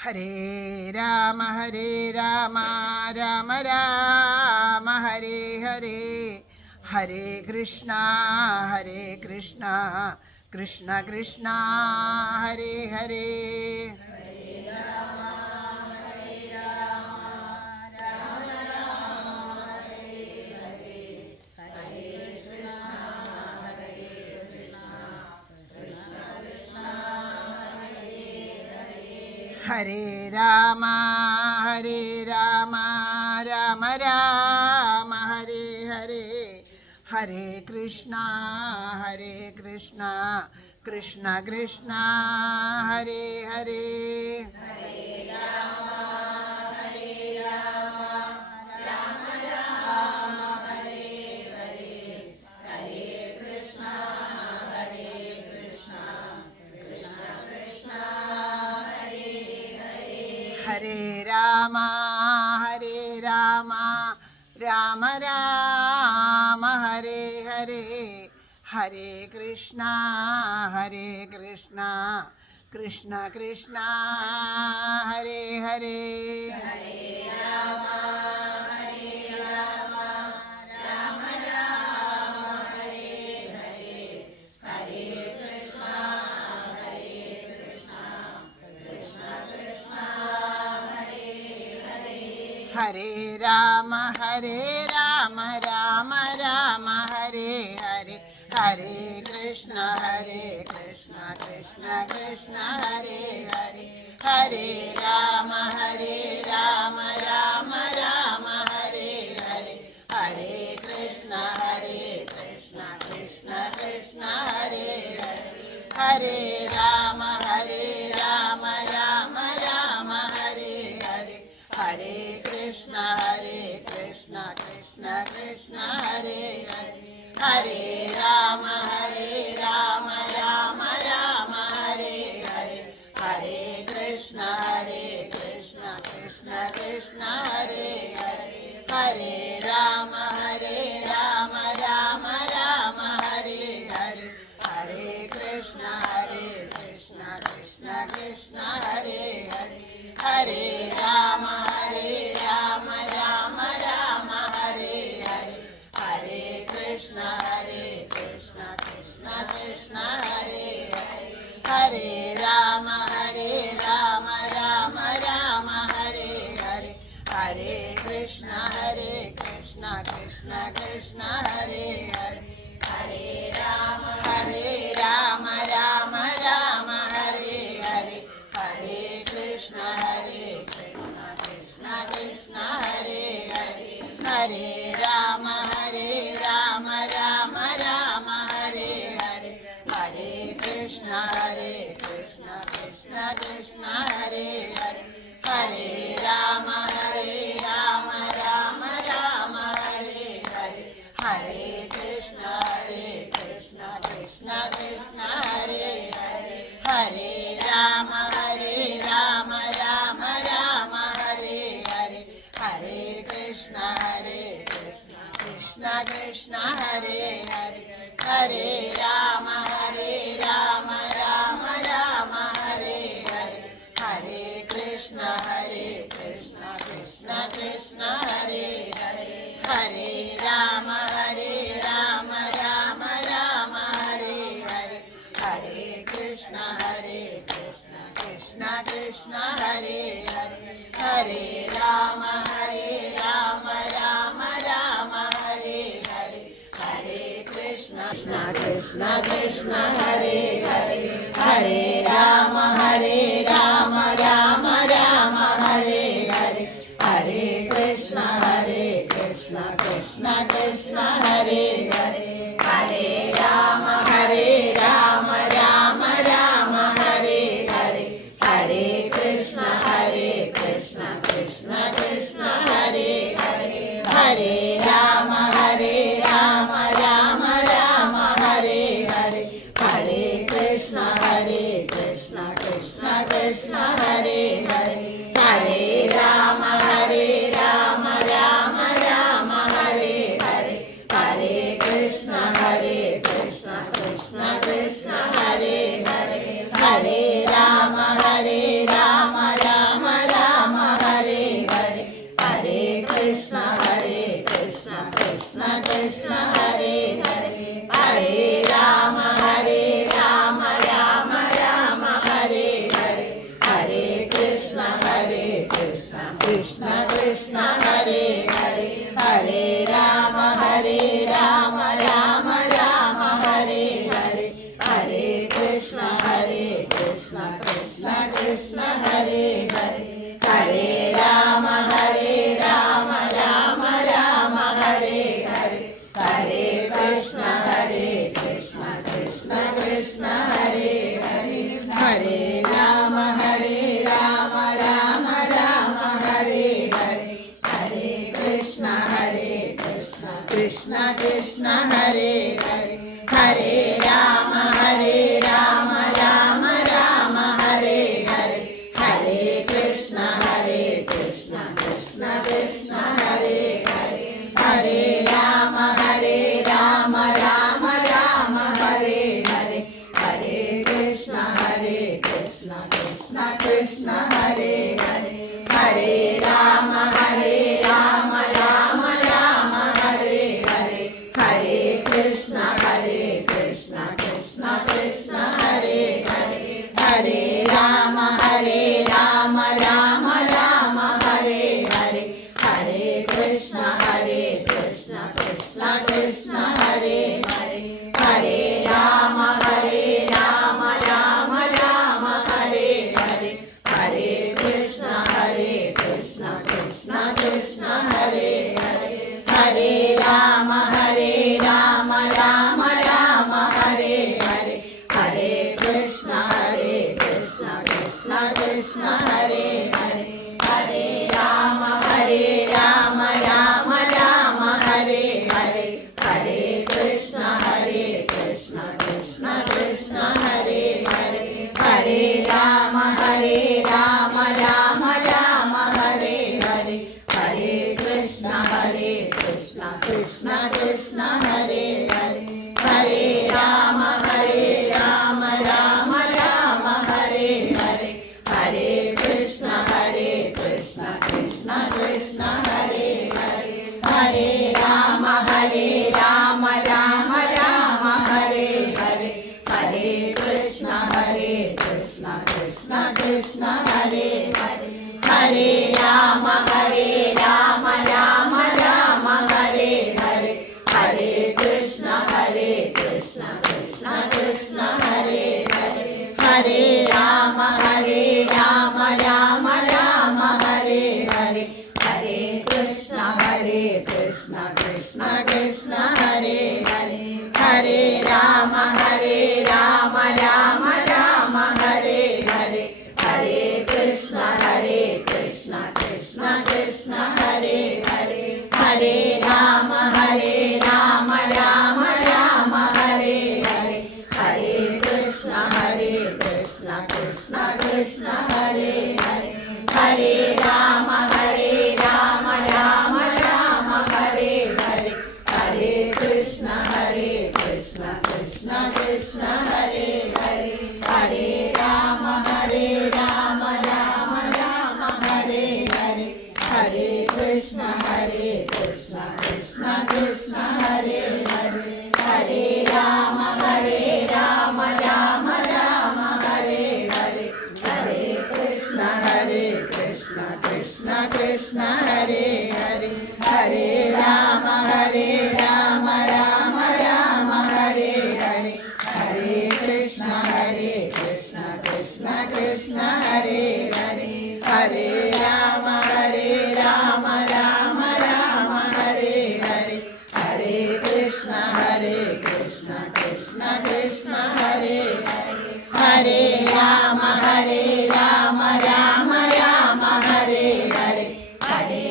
ഹരേ രാമ രാമ രാമ ഹരേ ഹരേ, ഹരേ കൃഷ്ണ കൃഷ്ണ കൃഷ്ണ ഹരേ ഹരേ. ഹരേ രാമ രാമ രാമ ഹരേ ഹരേ, ഹരേ കൃഷ്ണ കൃഷ്ണ കൃഷ്ണ ഹരേ ഹരേ. ഹരേ രാമ രാമ രാമ ഹരേ ഹരേ, ഹരേ കൃഷ്ണ കൃഷ്ണ കൃഷ്ണ ഹരേ ഹരേ. ഹരേ രാമ രാമ രാമ ഹരേ ഹരേ, ഹരേ കൃഷ്ണ കൃഷ്ണ കൃഷ്ണ ഹരേ ഹരേ. ഹരേ രാമ രാമ രാമ ഹരേ ഹരേ, ഹരേ കൃഷ്ണ കൃഷ്ണ കൃഷ്ണ ഹരേ ഹരേ. ഹരേ രാമ രാമ രാമ ഹരേ ഹരേ, ഹരേ കൃഷ്ണ കൃഷ്ണ കൃഷ്ണ ഹരേ ഹരേ. ഹരേ രാമ രാമ രാമ ഹരേ ഹരേ, ഹരേ കൃഷ്ണ കൃഷ്ണ കൃഷ്ണ ഹരേ ഹരേ. ഹരേ രാമ രാമ രാമ ഹരേ ഹരേ, ഹരേ കൃഷ്ണ കൃഷ്ണ കൃഷ്ണ ഹരേ ഹരേ. ഹരേ രാമ രാമ ഹരേ ഹരേ, ഹരേ കൃഷ്ണ കൃഷ്ണ കൃഷ്ണ ഹരേ ഹരേ. ഹരേ രാമ രാമ ഹരേ ഹരേ, ഹരേ കൃഷ്ണ കൃഷ്ണ കൃഷ്ണ ഹരേ ഹരേ. ഹരേ രാമ രാമ ഹരേ ഹരേ, ഹരേ കൃഷ്ണ കൃഷ്ണ കൃഷ്ണ ഹരേ ഹരേ. ഹരേ രാമ രാമ ഹരേ ഹരേ, ഹരേ കൃഷ്ണ കൃഷ്ണ കൃഷ്ണ ഹരേ ഹരേ. ഹരേ രാമ രാമ ഹരേ ഹരേ, ഹരേ കൃഷ്ണ കൃഷ്ണ കൃഷ്ണ ഹരേ ഹരേ. ഹരേ രാമ രാമ ഹരേ ഹരേ, ഹരേ കൃഷ്ണ കൃഷ്ണ കൃഷ്ണ ഹരേ ഹരേ. ഹരേ രാമ രാമ ഹരേ ഹരേ, ഹരേ കൃഷ്ണ കൃഷ്ണ കൃഷ്ണ ഹരേ ഹരേ. ഹരേ രാമ രാമ ഹരേ ഹരേ, ഹരേ കൃഷ്ണ കൃഷ്ണ കൃഷ്ണ ഹരേ ഹരേ. ഹരേ രാമ രാമ ഹരേ ഹരേ, ഹരേ കൃഷ്ണ കൃഷ്ണ കൃഷ്ണ ഹരേ ഹരേ. ഹരേ രാമ രാമ ഹരേ ഹരേ, ഹരേ കൃഷ്ണ കൃഷ്ണ കൃഷ്ണ ഹരേ ഹരേ. ഹരേ രാമ രാമ ഹരേ ഹരേ, ഹരേ കൃഷ്ണ കൃഷ്ണ കൃഷ്ണ ഹരേ ഹരേ. ഹരേ രാമ രാമ ഹരേ ഹരേ, ഹരേ കൃഷ്ണ കൃഷ്ണ കൃഷ്ണ ഹരേ ഹരേ. ഹരേ രാമ രാമ ഹരേ ഹരേ, ഹരേ കൃഷ്ണ കൃഷ്ണ കൃഷ്ണ ഹരേ ഹരേ. ഹരേ രാമ രാമ കൃഷ്ണ ഹരേ ഹരേ ഹരേ രാമ രാമ രാമ ഹരേ ഹരേ ഹരേ കൃഷ്ണ കൃഷ്ണ കൃഷ്ണ ഹരേ ഹരേ ഹരേ രാമ രാമ ഹരേ ഹരേ ഹരേ കൃഷ്ണ കൃഷ്ണ കൃഷ്ണ ഹരേ ഹരേ ഹരേ രാമ രാമ ഹരേ ഹരേ ഹരേ കൃഷ്ണ കൃഷ്ണ കൃഷ്ണ ഹരേ ഹരേ ഹരേ രാമ രാമ ഹരേ ഹരേ ഹരേ കൃഷ്ണ കൃഷ്ണ കൃഷ്ണ ഹരേ ഹരേ ഹരേ രാമ രാമ ഹരേ ഹരേ ഹരേ കൃഷ്ണ കൃഷ്ണ കൃഷ്ണ ഹരേ ഹരേ ഹരേ രാമ രാമ ഹരേ ഹരേ ഹരേ കൃഷ്ണ കൃഷ്ണ കൃഷ്ണ ഹരേ ഹരേ ഹരേ രാമ രാമ ഹരേ ഹരേ ഹരേ കൃഷ്ണ കൃഷ്ണ കൃഷ്ണ ഹരേ ഹരേ ഹരേ രാമ രാമ ഹരേ ഹരേ ഹരേ കൃഷ്ണ കൃഷ്ണ കൃഷ്ണ ഹരേ ഹരേ ഹരേ രാമ രാമ ഹരേ ഹരേ ഹരേ കൃഷ്ണ കൃഷ്ണ കൃഷ്ണ ഹരേ ഹരേ ഹരേ രാമ രാമ ഹരേ ഹരേ ഹരേ കൃഷ്ണ കൃഷ്ണ കൃഷ്ണ ഹരേ ഹരേ ഹരേ രാമ രാമ ഹരേ ഹരേ ഹരേ കൃഷ്ണ കൃഷ്ണ കൃഷ്ണ ഹരേ ഹരേ ഹരേ രാമ രാമ ഹരേ ഹരേ ഹരേ കൃഷ്ണ കൃഷ്ണ കൃഷ്ണ ഹരേ ഹരേ ഹരേ രാമ രാമ ഹരേ ഹരേ ഹരേ കൃഷ്ണ കൃഷ്ണ കൃഷ്ണ ഹരേ ഹരേ ഹരേ രാമ രാമ ഹരേ ഹരേ ഹരേ കൃഷ്ണ കൃഷ്ണ കൃഷ്ണ ഹരേ ഹരേ ഹരേ രാമ രാമ ഹരേ ഹരേ ഹരേ കൃഷ്ണ കൃഷ്ണ കൃഷ്ണ ഹരേ ഹരേ ഹരേ രാമ രാമ ഹരേ ഹരേ ഹരേ കൃഷ്ണ കൃഷ്ണ കൃഷ്ണ ഹരേ ഹരേ ഹരേ രാമ രാമ ഹരേ ഹരേ ഹരേ കൃഷ്ണ കൃഷ്ണ കൃഷ്ണ ഹരേ ഹരേ ഹരേ രാമ രാമ ഹരേ ഹരേ ഹരേ കൃഷ്ണ കൃഷ്ണ കൃഷ്ണ ഹരേ ഹരേ ഹരേ രാമ രാമ ഹരേ ഹരേ ഹരേ കൃഷ്ണ കൃഷ്ണ കൃഷ്ണ ഹരേ ഹരേ ഹരേ രാമ രാമ ഹരേ ഹരേ ഹരേ കൃഷ്ണ കൃഷ്ണ കൃഷ്ണ ഹരേ ഹരേ ഹരേ രാമ രാമ ഹരേ ഹരേ ഹരേ കൃഷ്ണ കൃഷ്ണ കൃഷ്ണ ഹരേ ഹരേ ഹരേ രാമ രാമ ഹരേ ഹരേ ഹരേ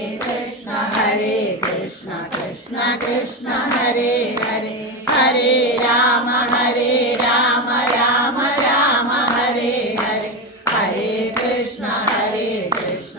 കൃഷ്ണ കൃഷ്ണ കൃഷ്ണ ഹരേ ഹരേ ഹരേ രാമ രാമ ഹരേ ഹരേ ഹരേ കൃഷ്ണ കൃഷ്ണ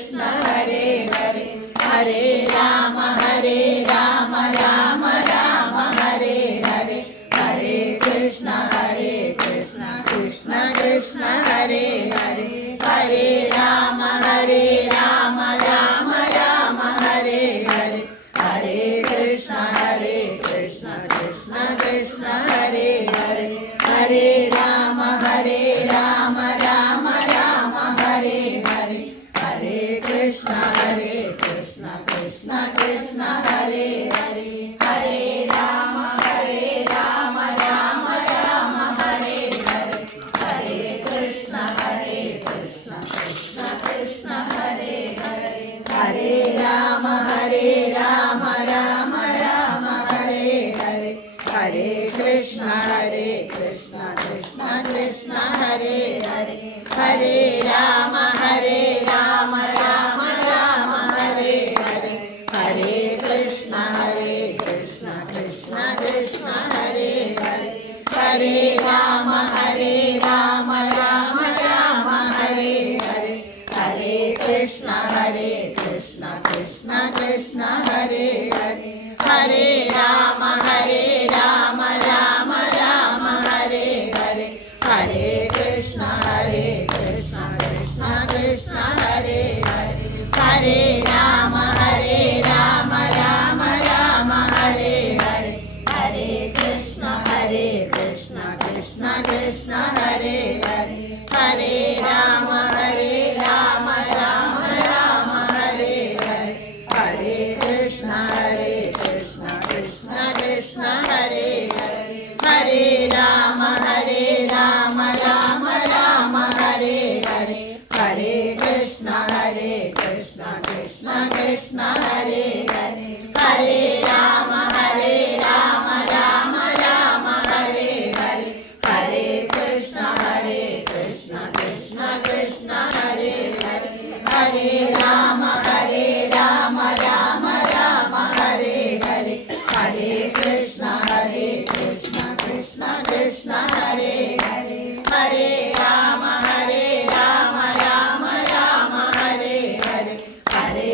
കൃഷ്ണ ഹരേ ഹരേ ഹരേ രാമ രാമ രാമ ഹരേ ഹരേ ഹരേ കൃഷ്ണ കൃഷ്ണ കൃഷ്ണ ഹരേ ഹരേ ഹരേ രാമ രാമ രാമ ഹരേ ഹരേ ഹരേ കൃഷ്ണ കൃഷ്ണ കൃഷ്ണ ഹരേ ഹരേ ഹരേ രാമ രാമ രാമ ഹരേ ഹരേ ഹരേ കൃഷ്ണ കൃഷ്ണ കൃഷ്ണ ഹരേ ഹരേ ഹരേ രാമ രാമ രാമ ഹരേ ഹരേ ഹരേ കൃഷ്ണ കൃഷ്ണ കൃഷ്ണ ഹരേ ഹരേ ഹരേ രാമ രാമ രാമ ഹരേ ഹരേ ഹരേ കൃഷ്ണ കൃഷ്ണ കൃഷ്ണ ഹരേ ഹരേ ഹരേ രാമ രാമ രാമ ഹരേ ഹരേ ഹരേ കൃഷ്ണ കൃഷ്ണ കൃഷ്ണ ഹരേ ഹരേ ഹരേ രാമ രാമ രാമ ഹരേ ഹരേ ഹരേ കൃഷ്ണ കൃഷ്ണ കൃഷ്ണ ഹരേ ഹരേ ഹരേ രാമ രാമ രാമ ഹരേ ഹരേ ഹരേ കൃഷ്ണ കൃഷ്ണ കൃഷ്ണ ഹരേ ഹരേ ഹരേ രാമ രാമ രാമ ഹരേ ഹരേ ഹരേ കൃഷ്ണ കൃഷ്ണ കൃഷ്ണ ഹരേ ഹരേ ഹരേ രാമ രാമ രാമ ഹരേ ഹരേ ഹരേ കൃഷ്ണ കൃഷ്ണ കൃഷ്ണ ഹരേ ഹരേ ഹരേ രാമ രാമ രാമ ഹരേ ഹരേ ഹരേ കൃഷ്ണ കൃഷ്ണ കൃഷ്ണ ഹരേ ഹരേ ഹരേ രാമ രാമ രാമ ഹരേ ഹരേ ഹരേ കൃഷ്ണ കൃഷ്ണ കൃഷ്ണ ഹരേ ഹരേ ഹരേ രാമ രാമ രാമ ഹരേ ഹരേ ഹരേ കൃഷ്ണ കൃഷ്ണ കൃഷ്ണ ഹരേ ഹരേ ഹരേ രാമ രാമ രാമ ഹരേ ഹരേ ഹരേ കൃഷ്ണ കൃഷ്ണ കൃഷ്ണ ഹരേ ഹരേ ഹരേ രാമ രാമ രാമ ഹരേ ഹരേ ഹരേ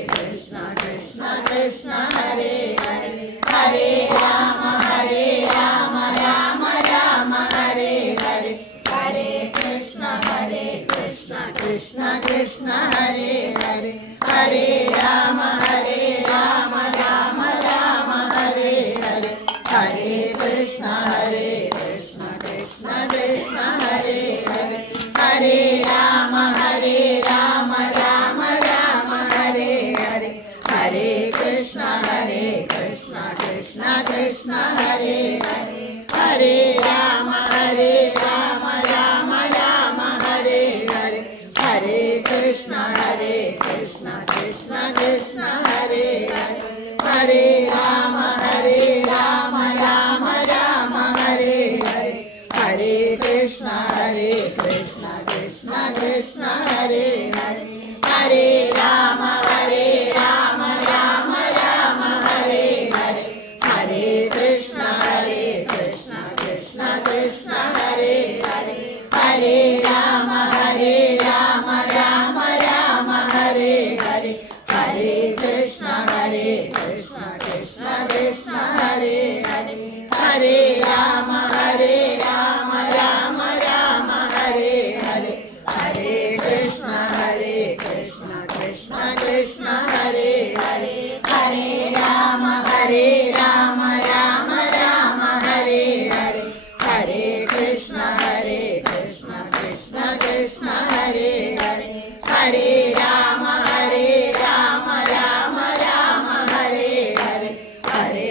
കൃഷ്ണ കൃഷ്ണ കൃഷ്ണ ഹരേ ഹരേ ഹരേ രാമ രാമ രാമ ഹരേ ഹരേ ഹരേ കൃഷ്ണ കൃഷ്ണ കൃഷ്ണ ഹരേ ഹരേ ഹരേ രാമ രാമ രാമ ഹരേ ഹരേ ഹരേ കൃഷ്ണ കൃഷ്ണ കൃഷ്ണ ഹരേ ഹരേ ഹരേ രാമ രാമ രാമ ഹരേ ഹരേ ഹരേ കൃഷ്ണ കൃഷ്ണ കൃഷ്ണ ഹരേ ഹരേ ഹരേ രാമ രാമ രാമ ഹരേ ഹരേ ഹരേ കൃഷ്ണ കൃഷ്ണ കൃഷ്ണ ഹരേ ഹരേ ഹരേ രാമ രാമ രാമ ഹരേ ഹരേ ഹരേ കൃഷ്ണ കൃഷ്ണ കൃഷ്ണ ഹരേ ഹരേ ഹരേ രാമ രാമ രാമ ഹരേ ഹരേ ഹരേ കൃഷ്ണ കൃഷ്ണ കൃഷ്ണ ഹരേ ഹരേ ഹരേ രാമ രാമ രാമ ഹരേ ഹരേ ഹരേ കൃഷ്ണ കൃഷ്ണ കൃഷ്ണ ഹരേ ഹരേ ഹരേ രാമ രാമ രാമ ഹരേ ഹരേ ഹരേ കൃഷ്ണ കൃഷ്ണ കൃഷ്ണ ഹരേ ഹരേ ഹരേ രാമ രാമ രാമ ഹരേ ഹരേ ഹരേ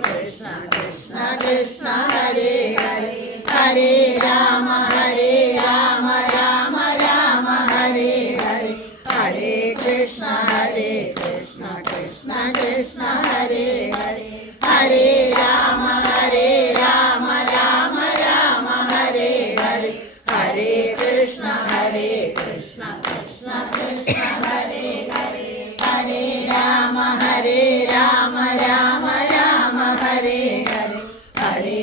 കൃഷ്ണ കൃഷ്ണ കൃഷ്ണ ഹരേ ഹരേ ഹരേ രാമ രാമ രാമ ഹരേ ഹരേ ഹരേ കൃഷ്ണ കൃഷ്ണ കൃഷ്ണ ഹരേ ഹരേ ഹരേ രാമ രാമ രാമ ഹരേ ഹരേ ഹരേ കൃഷ്ണ കൃഷ്ണ കൃഷ്ണ ഹരേ ഹരേ ഹരേ രാമ രാമ രാമ ഹരേ ഹരേ ഹരേ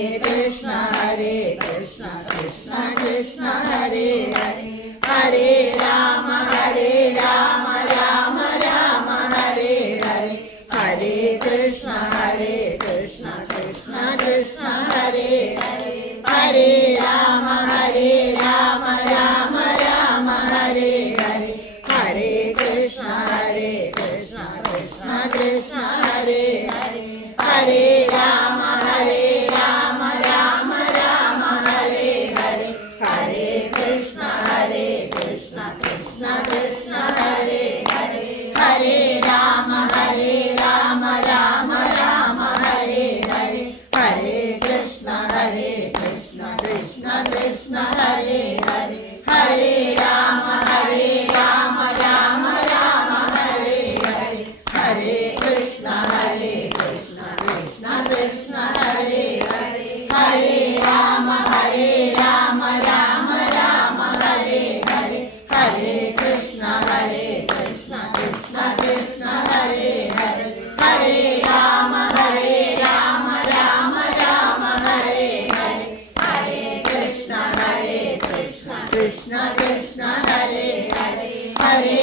കൃഷ്ണ കൃഷ്ണ കൃഷ്ണ ഹരേ ഹരേ ഹരേ കൃഷ്ണ കൃഷ്ണ ഹരേ ഹരേ ഹരേ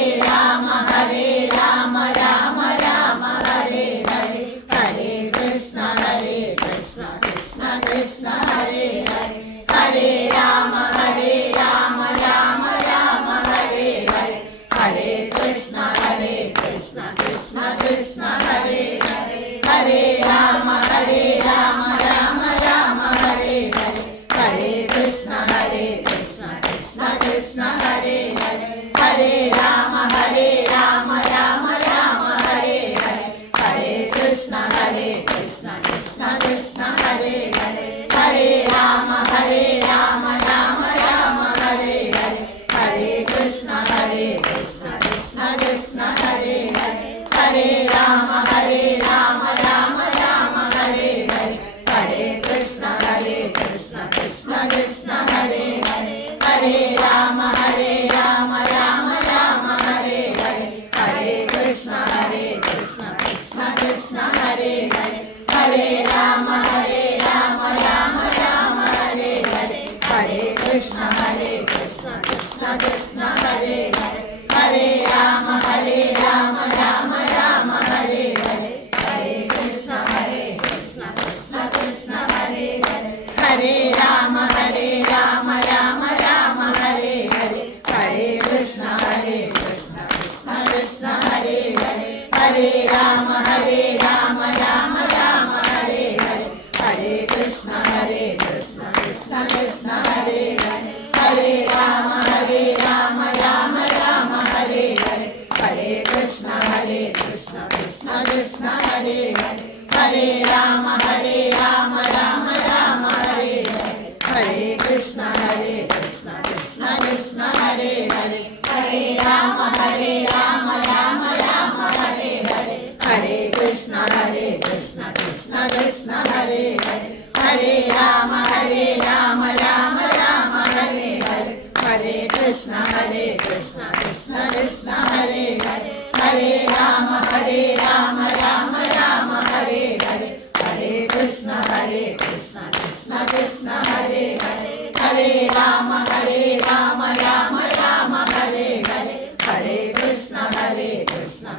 രാമ രാമ രാമ ഹരേ ഹരേ ഹരേ കൃഷ്ണ കൃഷ്ണ കൃഷ്ണ ഹരേ ഹരേ ഹരേ രാമ രാമ രാമ ഹരേ ഹരേ ഹരേ കൃഷ്ണ കൃഷ്ണ കൃഷ്ണ ഹരേ ഹരേ ഹരേ രാമ രാമ രാമ ഹരേ ഹരേ ഹരേ കൃഷ്ണ കൃഷ്ണ കൃഷ്ണ ഹരേ ഹരേ ഹരേ രാമ രാമ രാമ ഹരേ ഹരേ ഹരേ കൃഷ്ണ കൃഷ്ണ കൃഷ്ണ ഹരേ ഹരേ ഹരേ രാമ രാമ രാമ ഹരേ ഹരേ ഹരേ കൃഷ്ണ കൃഷ്ണ കൃഷ്ണ ഹരേ ഹരേ ഹരേ രാമ രാമ രാമ ഹരേ ഹരേ ഹരേ കൃഷ്ണ കൃഷ്ണ കൃഷ്ണ ഹരേ ഹരേ ഹരേ രാമ രാമ രാമ ഹരേ ഹരേ ഹരേ കൃഷ്ണ കൃഷ്ണ കൃഷ്ണ ഹരേ ഹരേ ഹരേ രാമ രാമ രാമ ഹരേ ഹരേ ഹരേ കൃഷ്ണ കൃഷ്ണ കൃഷ്ണ ഹരേ ഹരേ ഹരേ രാമ രാമ രാമ ഹരേ ഹരേ ഹരേ കൃഷ്ണ കൃഷ്ണ കൃഷ്ണ ഹരേ ഹരേ ഹരേ രാമ രാമ രാമ ഹരേ ഹരേ ഹരേ കൃഷ്ണ കൃഷ്ണ കൃഷ്ണ ഹരേ ഹരേ ഹരേ രാമ രാമ രാമ ഹരേ ഹരേ ഹരേ കൃഷ്ണ കൃഷ്ണ കൃഷ്ണ ഹരേ ഹരേ ഹരേ രാമ രാമ രാമ ഹരേ ഹരേ ഹരേ കൃഷ്ണ കൃഷ്ണ കൃഷ്ണ ഹരേ ഹരേ ഹരേ രാമ രാമ രാമ ഹരേ ഹരേ ഹരേ കൃഷ്ണ കൃഷ്ണ കൃഷ്ണ ഹരേ ഹരേ ഹരേ രാമ രാമ രാമ ഹരേ ഹരേ ഹരേ കൃഷ്ണ കൃഷ്ണ കൃഷ്ണ ഹരേ ഹരേ ഹരേ രാമ രാമ രാമ ഹരേ ഹരേ ഹരേ കൃഷ്ണ കൃഷ്ണ കൃഷ്ണ ഹരേ ഹരേ ഹരേ രാമ രാമ രാമ ഹരേ ഹരേ ഹരേ കൃഷ്ണ കൃഷ്ണ കൃഷ്ണ ഹരേ ഹരേ ഹരേ രാമ രാമ രാമ ഹരേ ഹരേ ഹരേ കൃഷ്ണ കൃഷ്ണ കൃഷ്ണ ഹരേ ഹരേ ഹരേ രാമ രാമ രാമ ഹരേ ഹരേ ഹരേ കൃഷ്ണ കൃഷ്ണ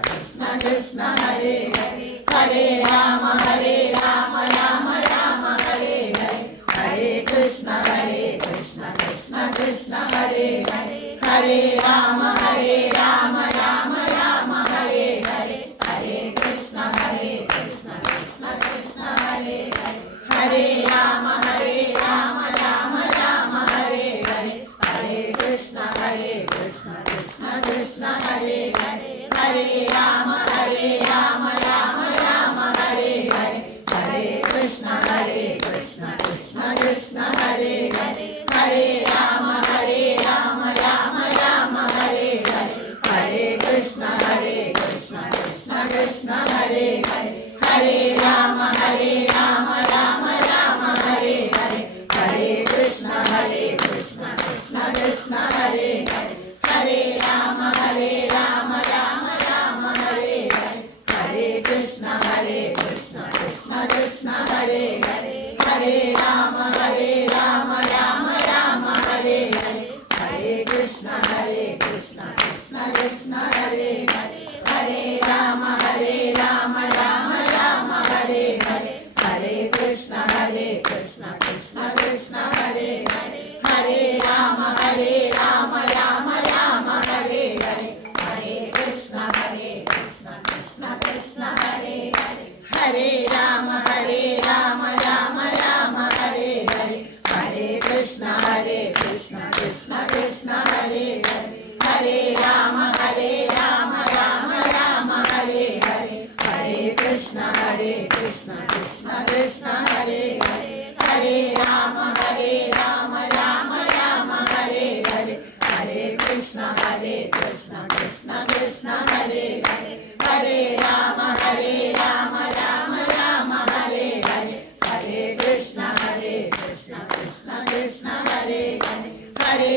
കൃഷ്ണ ഹരേ ഹരേ ഹരേ രാമ രാമ രാമ ഹരേ ഹരേ ഹരേ കൃഷ്ണ കൃഷ്ണ കൃഷ്ണ ഹരേ ഹരേ ഹരേ രാമ രാമ രാമ ഹരേ ഹരേ ഹരേ കൃഷ്ണ കൃഷ്ണ കൃഷ്ണ ഹരേ ഹരേ ഹരേ രാമ രാമ രാമ ഹരേ ഹരേ ഹരേ കൃഷ്ണ കൃഷ്ണ കൃഷ്ണ ഹരേ ഹരേ ഹരേ രാമ രാമ രാമ ഹരേ ഹരേ ഹരേ കൃഷ്ണ കൃഷ്ണ കൃഷ്ണ ഹരേ ഹരേ ഹരേ രാമ രാമ രാമ ഹരേ ഹരേ ഹരേ കൃഷ്ണ കൃഷ്ണ കൃഷ്ണ ഹരേ ഹരേ ഹരേ രാമ രാമ രാമ ഹരേ ഹരേ ഹരേ കൃഷ്ണ കൃഷ്ണ കൃഷ്ണ ഹരേ ഹരേ ഹരേ രാമ രാമ രാമ ഹരേ ഹരേ ഹരേ കൃഷ്ണ കൃഷ്ണ കൃഷ്ണ ഹരേ ഹരേ ഹരേ രാമ രാമ രാമ ഹരേ ഹരേ ഹരേ കൃഷ്ണ കൃഷ്ണ കൃഷ്ണ ഹരേ ഹരേ ഹരേ രാമ രാമ രാമ ഹരേ ഹരേ ഹരേ കൃഷ്ണ കൃഷ്ണ കൃഷ്ണ ഹരേ ഹരേ ഹരേ രാമ രാമ രാമ ഹരേ ഹരേ ഹരേ കൃഷ്ണ കൃഷ്ണ കൃഷ്ണ ഹരേ ഹരേ ഹരേ രാമ രാമ രാമ ഹരേ ഹരേ ഹരേ കൃഷ്ണ കൃഷ്ണ കൃഷ്ണ ഹരേ ഹരേ ഹരേ രാമ രാമ രാമ ഹരേ ഹരേ ഹരേ കൃഷ്ണ കൃഷ്ണ കൃഷ്ണ ഹരേ ഹരേ ഹരേ രാമ രാമ രാമ ഹരേ ഹരേ ഹരേ കൃഷ്ണ കൃഷ്ണ കൃഷ്ണ ഹരേ ഹരേ ഹരേ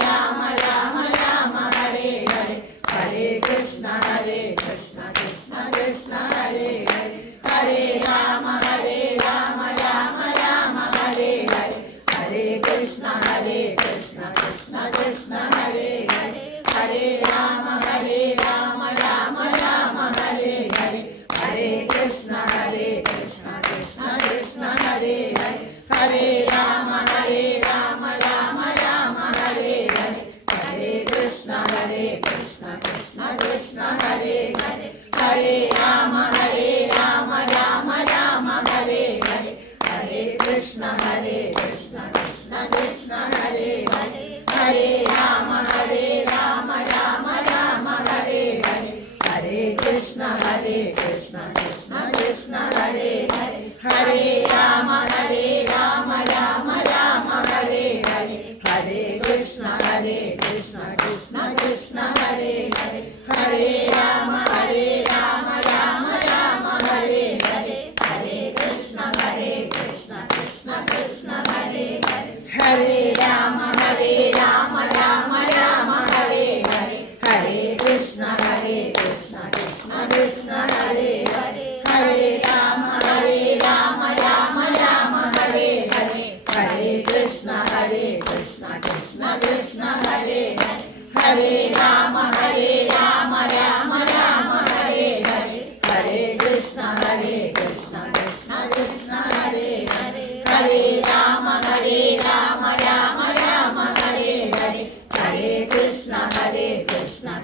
രാമ രാമ രാമ ഹരേ ഹരേ ഹരേ കൃഷ്ണ കൃഷ്ണ കൃഷ്ണ ഹരേ ഹരേ ഹരേ രാമ രാമ രാമ ഹരേ ഹരേ ഹരേ കൃഷ്ണ കൃഷ്ണ കൃഷ്ണ കൃഷ്ണ ഹരേ ഹരേ ഹരേ രാമ രാമ രാമ ഹരേ ഹരേ ഹരേ കൃഷ്ണ കൃഷ്ണ കൃഷ്ണ ഹരേ ഹരേ ഹരേ രാമ രാമ രാമ ഹരേ ഹരേ ഹരേ കൃഷ്ണ കൃഷ്ണ കൃഷ്ണ ഹരേ ഹരേ ഹരേ രാമ രാമ രാമ ഹരേ ഹരേ ഹരേ കൃഷ്ണ കൃഷ്ണ കൃഷ്ണ ഹരേ ഹരേ ഹരേ രാമ രാമ രാമ ഹരേ ഹരേ ഹരേ കൃഷ്ണ കൃഷ്ണ കൃഷ്ണ ഹരേ ഹരേ ഹരേ രാമ രാമ ഹരേ ഹരേ ഹരേ കൃഷ്ണ കൃഷ്ണ കൃഷ്ണ ഹരേ ഹരേ ഹരേ രാമ രാമ രാമ ഹരേ ഹരേ ഹരേ കൃഷ്ണ കൃഷ്ണ കൃഷ്ണ ഹരേ ഹരേ ഹരേ രാമ രാമ രാമ ഹരേ ഹരേ ഹരേ കൃഷ്ണ കൃഷ്ണ കൃഷ്ണ ഹരേ ഹരേ ഹരേ രാമ രാമ രാമ ഹരേ ഹരേ ഹരേ കൃഷ്ണ കൃഷ്ണ കൃഷ്ണ ഹരേ ഹരേ ഹരേ രാമ രാമ രാമ ഹരേ ഹരേ ഹരേ കൃഷ്ണ കൃഷ്ണ കൃഷ്ണ ഹരേ ഹരേ ഹരേ രാമ രാമ രാമ ഹരേ ഹരേ ഹരേ കൃഷ്ണ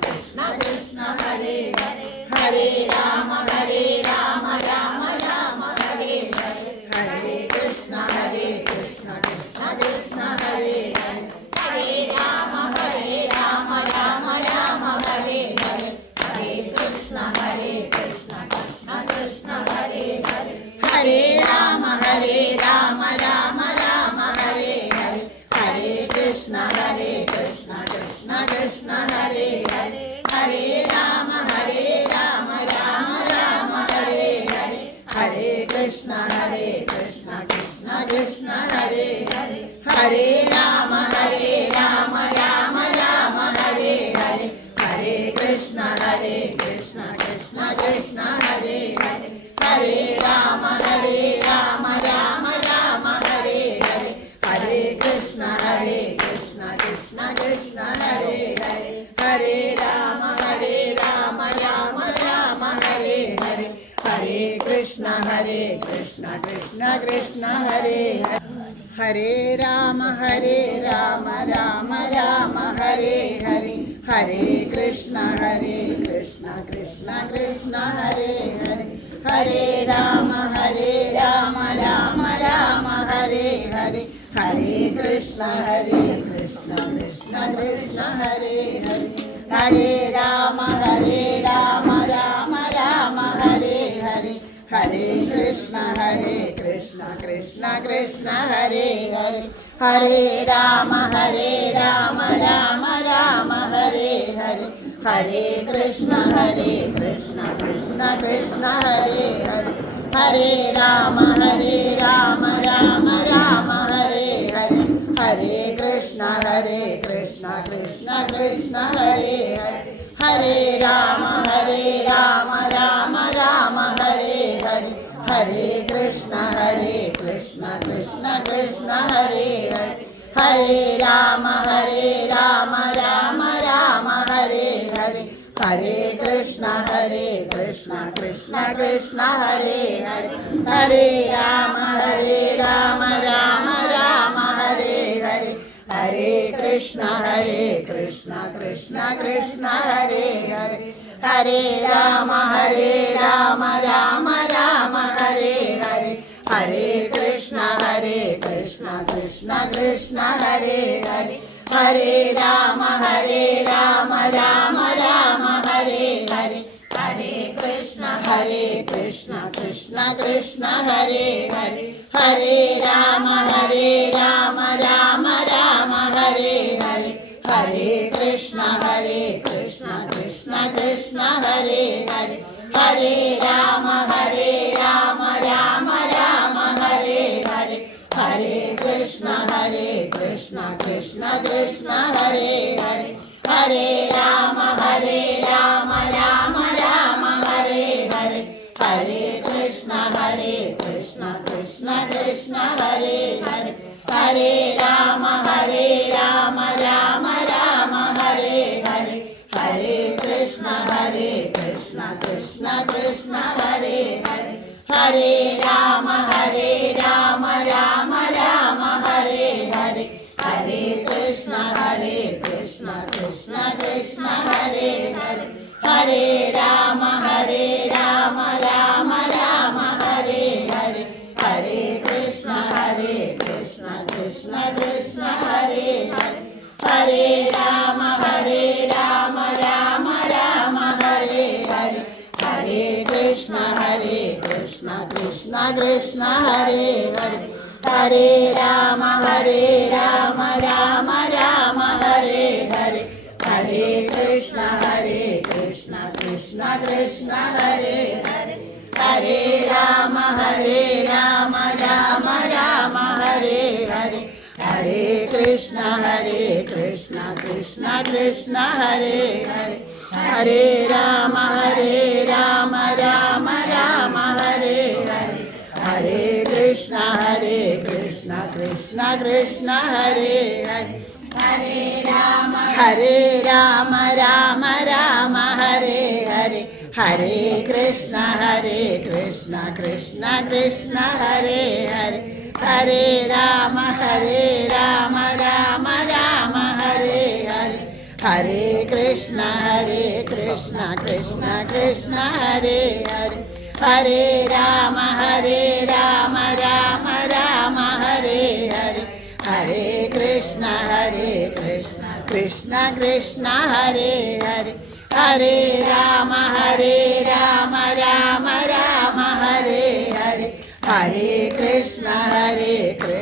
കൃഷ്ണ കൃഷ്ണ ഹരേ ഹരേ ഹരേ രാമ രാമ രാമ ഹരേ ഹരേ ഹരേ കൃഷ്ണ കൃഷ്ണ കൃഷ്ണ ഹരേ ഹരേ ഹരേ രാമ രാമ രാമ ഹരേ ഹരേ ഹരേ കൃഷ്ണ കൃഷ്ണ കൃഷ്ണ ഹരേ ഹരേ ഹരേ രാമ രാമ രാമ ഹരേ ഹരേ ഹരേ കൃഷ്ണ കൃഷ്ണ കൃഷ്ണ ഹരേ ഹരേ ഹരേ രാമ രാമ രാമ ഹരേ ഹരേ ഹരേ കൃഷ്ണ കൃഷ്ണ കൃഷ്ണ ഹരേ ഹരേ ഹരേ രാമ രാമ രാമ ഹരേ ഹരേ ഹരേ കൃഷ്ണ കൃഷ്ണ കൃഷ്ണ ഹരേ ഹരേ ഹരേ രാമ രാമ രാമ ഹരേ ഹരേ ഹരേ കൃഷ്ണ കൃഷ്ണ കൃഷ്ണ ഹരേ ഹരേ ഹരേ രാമ രാമ രാമ ഹരേ ഹരേ ഹരേ കൃഷ്ണ കൃഷ്ണ കൃഷ്ണ ഹരേ ഹരേ രാമ രാമ രാമ ഹരേ ഹരേ ഹരേ കൃഷ്ണ കൃഷ്ണ കൃഷ്ണ ഹരേ ഹരേ ഹരേ രാമ രാമ രാമ ഹരേ ഹരേ ഹരേ കൃഷ്ണ കൃഷ്ണ കൃഷ്ണ ഹരേ ഹരേ ഹരേ രാമ രാമ രാമ ഹരേ ഹരേ ഹരേ കൃഷ്ണ കൃഷ്ണ കൃഷ്ണ ഹരേ ഹരേ ഹരേ രാമ രാമ രാമ ഹരേ ഹരേ ഹരേ കൃഷ്ണ കൃഷ്ണ കൃഷ്ണ ഹരേ ഹരേ ഹരേ രാമ രാമ രാമ ഹരേ ഹരേ ഹരേ കൃഷ്ണ കൃഷ്ണ കൃഷ്ണ ഹരേ ഹരേ ഹരേ രാമ രാമ രാമ ഹരേ ഹരേ ഹരേ കൃഷ്ണ കൃഷ്ണ കൃഷ്ണ ഹരേ ഹരേ ഹരേ രാമ രാമ രാമ ഹരേ ഹരേ ഹരേ കൃഷ്ണ കൃഷ്ണ കൃഷ്ണ ഹരേ ഹരേ ഹരേ രാമ രാമ രാമ ഹരേ ഹരേ ഹരേ കൃഷ്ണ കൃഷ്ണ കൃഷ്ണ ഹരേ ഹരേ ഹരേ രാമ രാമ രാമ ഹരേ ഹരേ ഹരേ കൃഷ്ണ കൃഷ്ണ കൃഷ്ണ ഹരേ ഹരേ ഹരേ രാമ രാമ രാമ ഹരേ ഹരേ ഹരേ കൃഷ്ണ കൃഷ്ണ കൃഷ്ണ ഹരേ ഹരേ ഹരേ രാമ രാമ രാമ ഹരേ ഹരേ ഹരേ കൃഷ്ണ കൃഷ്ണ കൃഷ്ണ ഹരേ ഹരേ ഹരേ രാമ രാമ രാമ ഹരേ ഹരേ ഹരേ കൃഷ്ണ കൃഷ്ണ കൃഷ്ണ ഹരേ ഹരേ ഹരേ രാമ രാമ രാമ ഹരേ ഹരേ ഹരേ കൃഷ്ണ കൃഷ്ണ കൃഷ്ണ ഹരേ ഹരേ ഹരേ രാമ രാമ ഹരേ രാമ രാമ രാമ ഹരേ ഹരേ ഹരേ കൃഷ്ണ കൃഷ്ണ കൃഷ്ണ ഹരേ ഹരേ ഹരേ രാമ രാമ രാമ ഹരേ ഹരേ ഹരേ കൃഷ്ണ കൃഷ്ണ കൃഷ്ണ ഹരേ ഹരേ ഹരേ രാമ രാമ രാമ ഹരേ ഹരേ ഹരേ കൃഷ്ണ കൃഷ്ണ കൃഷ്ണ ഹരേ ഹരേ ഹരേ രാമ രാമ രാമ ഹരേ ഹരേ ഹരേ കൃഷ്ണ കൃഷ്ണ കൃഷ്ണ ഹരേ ഹരേ ഹരേ രാമ രാമ രാമ ഹരേ ഹരേ ഹരേ കൃഷ്ണ കൃഷ്ണ കൃഷ്ണ ഹരേ ഹരേ ഹരേ രാമ രാമ ഹരേ ഹരേ ഹരേ കൃഷ്ണ കൃഷ്ണ കൃഷ്ണ ഹരേ ഹരേ ഹരേ രാമ രാമ ഹരേ ഹരേ ഹരേ കൃഷ്ണ കൃഷ്ണ കൃഷ്ണ ഹരേ ഹരേ ഹരേ രാമ രാമ ഹരേ ഹരേ ഹരേ കൃഷ്ണ കൃഷ്ണ കൃഷ്ണ ഹരേ ഹരേ ഹരേ രാമ രാമ ഹരേ ഹരേ ഹരേ കൃഷ്ണ കൃഷ്ണ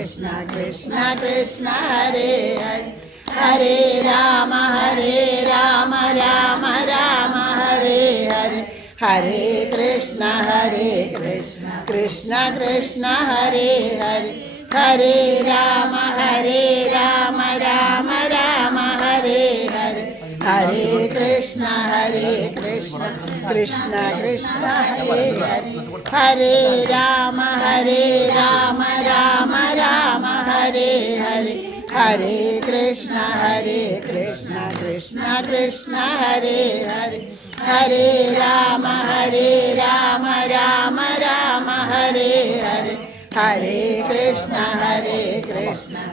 കൃഷ്ണ ഹരേ ഹരേ ഹരേ രാമ രാമ ഹരേ ഹരേ ഹരേ കൃഷ്ണ കൃഷ്ണ കൃഷ്ണ ഹരേ ഹരേ ഹരേ രാമ രാമ ഹരേ ഹരേ ഹരേ കൃഷ്ണ കൃഷ്ണ കൃഷ്ണ ഹരേ ഹരേ ഹരേ രാമ രാമ ഹരേ ഹരേ ഹരേ കൃഷ്ണ കൃഷ്ണ കൃഷ്ണ ഹരേ ഹരേ ഹരേ രാമ രാമ ഹരേ ഹരേ ഹരേ കൃഷ്ണ കൃഷ്ണ കൃഷ്ണ ഹരേ ഹരേ ഹരേ രാമ രാമ ഹരേ ഹരേ ഹരേ കൃഷ്ണ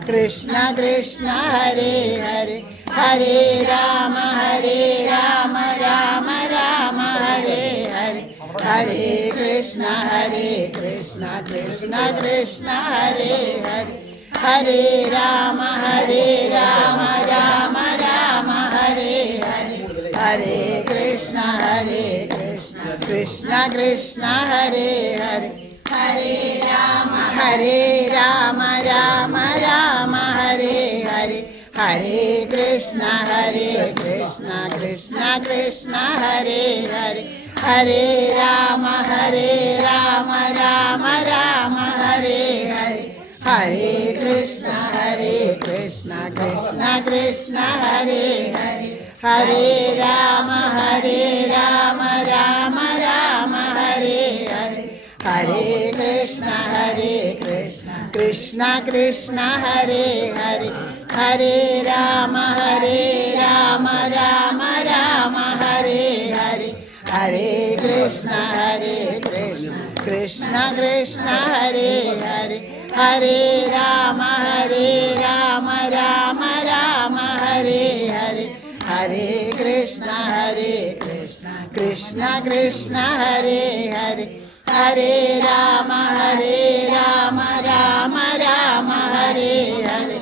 കൃഷ്ണ കൃഷ്ണ ഹരേ ഹരേ ഹരേ രാമ രാമ ഹരേ ഹരേ ഹരേ കൃഷ്ണ കൃഷ്ണ കൃഷ്ണ ഹരേ ഹരേ ഹരേ രാമ രാമ ഹരേ ഹരേ ഹരേ കൃഷ്ണ കൃഷ്ണ കൃഷ്ണ ഹരേ ഹരേ ഹരേ രാമ രാമ ഹരേ ഹരേ ഹരേ കൃഷ്ണ കൃഷ്ണ കൃഷ്ണ ഹരേ ഹരേ ഹരേ രാമ രാമ ഹരേ ഹരേ ഹരേ കൃഷ്ണ കൃഷ്ണ കൃഷ്ണ ഹരേ ഹരേ ഹരേ രാമ രാമ ഹരേ ഹരേ ഹരേ കൃഷ്ണ കൃഷ്ണ കൃഷ്ണ ഹരേ ഹരേ ഹരേ രാമ രാമ ഹരേ ഹരേ ഹരേ കൃഷ്ണ കൃഷ്ണ കൃഷ്ണ ഹരേ ഹരേ ഹരേ രാമ രാമ ഹരേ ഹരേ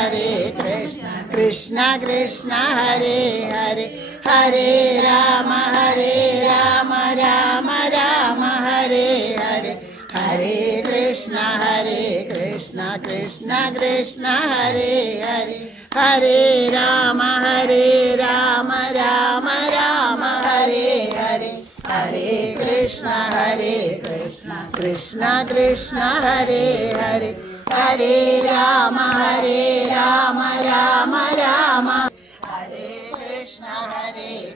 ഹരേ കൃഷ്ണ കൃഷ്ണ കൃഷ്ണ ഹരേ ഹരേ ഹരേ രാമ രാമ ഹരേ ഹരേ ഹരേ കൃഷ്ണ കൃഷ്ണ കൃഷ്ണ ഹരേ ഹരേ ഹരേ രാമ രാമ ഹരേ ഹരേ ഹരേ കൃഷ്ണ കൃഷ്ണ കൃഷ്ണ ഹരേ ഹരേ ഹരേ രാമ രാമ ഹരേ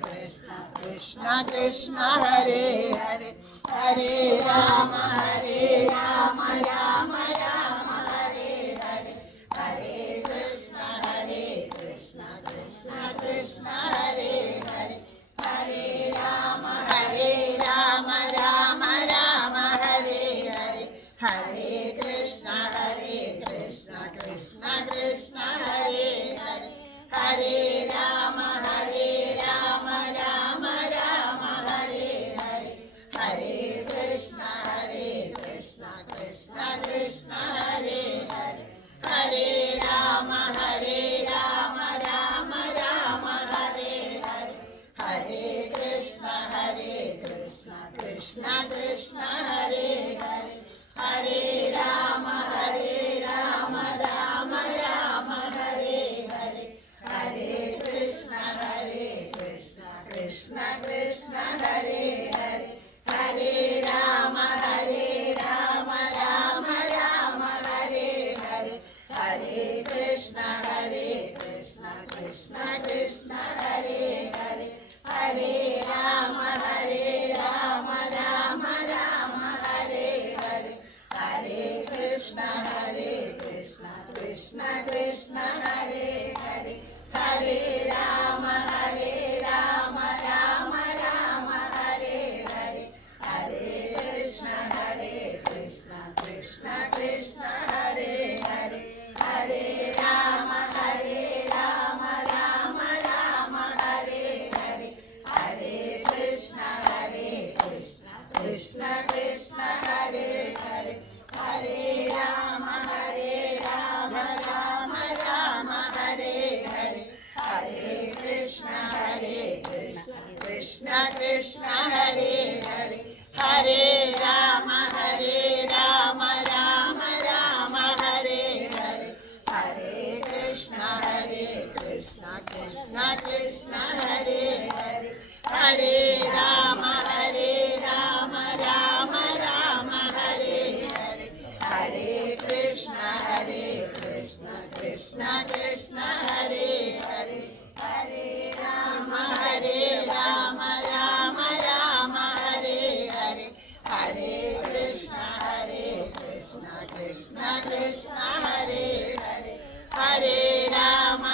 കൃഷ്ണ കൃഷ്ണ കൃഷ്ണ ഹരേ ഹരേ ഹരേ രാമ രാമ ഹരേ ഹരേ ഹരേ കൃഷ്ണ കൃഷ്ണ കൃഷ്ണ ഹരേ ഹരേ ഹരേ രാമ രാമ ഹരേ ഹരേ ഹരേ കൃഷ്ണ കൃഷ്ണ കൃഷ്ണ ഹരേ ഹരേ ഹരേ രാമ ഹരേ രാമ രാമ രാമ ഹരേ ഹരേ, ഹരേ കൃഷ്ണ കൃഷ്ണ കൃഷ്ണ ഹരേ ഹരേ, ഹരേ രാമ രാമ രാമ ഹരേ ഹരേ, ഹരേ കൃഷ്ണ കൃഷ്ണ കൃഷ്ണ ഹരേ ഹരേ, ഹരേ രാമ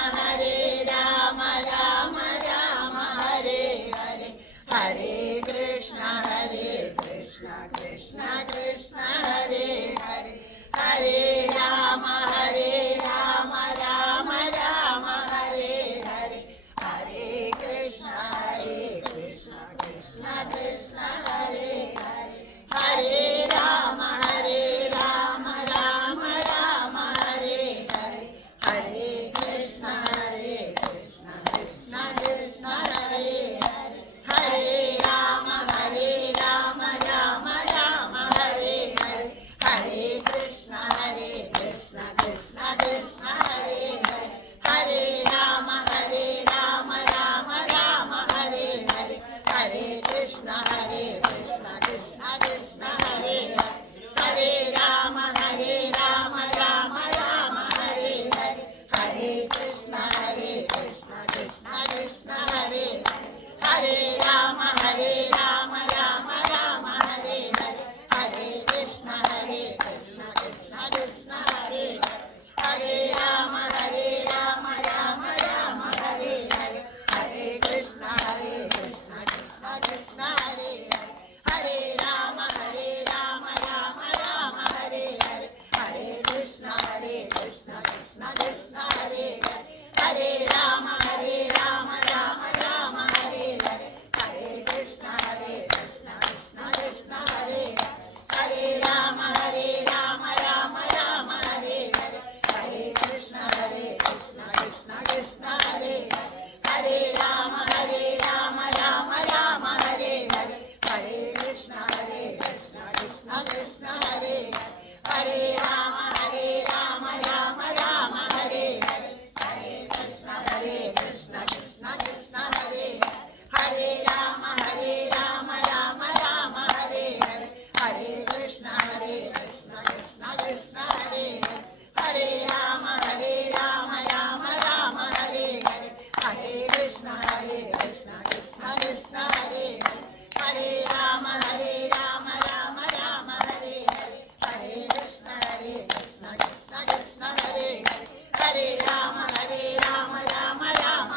രാമ രാമ ഹരേ ഹരേ, ഹരേ കൃഷ്ണ കൃഷ്ണ കൃഷ്ണ ഹരേ ഹരേ, ഹരേ രാമ രാമ രാമ ഹരേ ഹരേ, ഹരേ കൃഷ്ണ കൃഷ്ണ കൃഷ്ണ ഹരേ ഹരേ, ഹരേ രാമ രാമ രാമ ഹരേ ഹരേ, ഹരേ കൃഷ്ണ കൃഷ്ണ കൃഷ്ണ ഹരേ ഹരേ, ഹരേ രാമ രാമ രാമ ഹരേ ഹരേ, ഹരേ കൃഷ്ണ കൃഷ്ണ കൃഷ്ണ ഹരേ ഹരേ, ഹരേ രാമ രാമ രാമ ഹരേ ഹരേ, ഹരേ കൃഷ്ണ കൃഷ്ണ കൃഷ്ണ ഹരേ ഹരേ, ഹരേ രാമ രാമ രാമ ഹരേ ഹരേ, ഹരേ കൃഷ്ണ കൃഷ്ണ കൃഷ്ണ ഹരേ ഹരേ, ഹരേ രാമ രാമ രാമ ഹരേ ഹരേ, ഹരേ കൃഷ്ണ കൃഷ്ണ കൃഷ്ണ ഹരേ ഹരേ, ഹരേ രാമ രാമ രാമ ഹരേ ഹരേ, ഹരേ കൃഷ്ണ കൃഷ്ണ കൃഷ്ണ ഹരേ ഹരേ, ഹരേ രാമ രാമ രാമ ഹരേ ഹരേ, ഹരേ കൃഷ്ണ കൃഷ്ണ കൃഷ്ണ ഹരേ ഹരേ, ഹരേ രാമ രാമ ഹരേ ഹരേ, ഹരേ കൃഷ്ണ കൃഷ്ണ കൃഷ്ണ ഹരേ ഹരേ, ഹരേ രാമ രാമ ഹരേ ഹരേ, ഹരേ കൃഷ്ണ കൃഷ്ണ കൃഷ്ണ ഹരേ ഹരേ, ഹരേ രാമ രാമ ഹരേ ഹരേ, ഹരേ കൃഷ്ണ കൃഷ്ണ കൃഷ്ണ ഹരേ ഹരേ, ഹരേ രാമ രാമ ഹരേ ഹരേ, ഹരേ കൃഷ്ണ കൃഷ്ണ കൃഷ്ണ ഹരേ ഹരേ, ഹരേ രാമ രാമ ഹരേ ഹരേ, ഹരേ കൃഷ്ണ കൃഷ്ണ കൃഷ്ണ ഹരേ ഹരേ, ഹരേ രാമ രാമ ഹരേ ഹരേ, ഹരേ കൃഷ്ണ കൃഷ്ണ കൃഷ്ണ ഹരേ ഹരേ, ഹരേ രാമ രാമ രാമ ഹരേ ഹരേ, ഹരേ കൃഷ്ണ കൃഷ്ണ കൃഷ്ണ ഹരേ ഹരേ, ഹരേ രാമ രാമ രാമ ഹരേ ഹരേ, ഹരേ കൃഷ്ണ കൃഷ്ണ കൃഷ്ണ ഹരേ ഹരേ, ഹരേ രാമ രാമ രാമ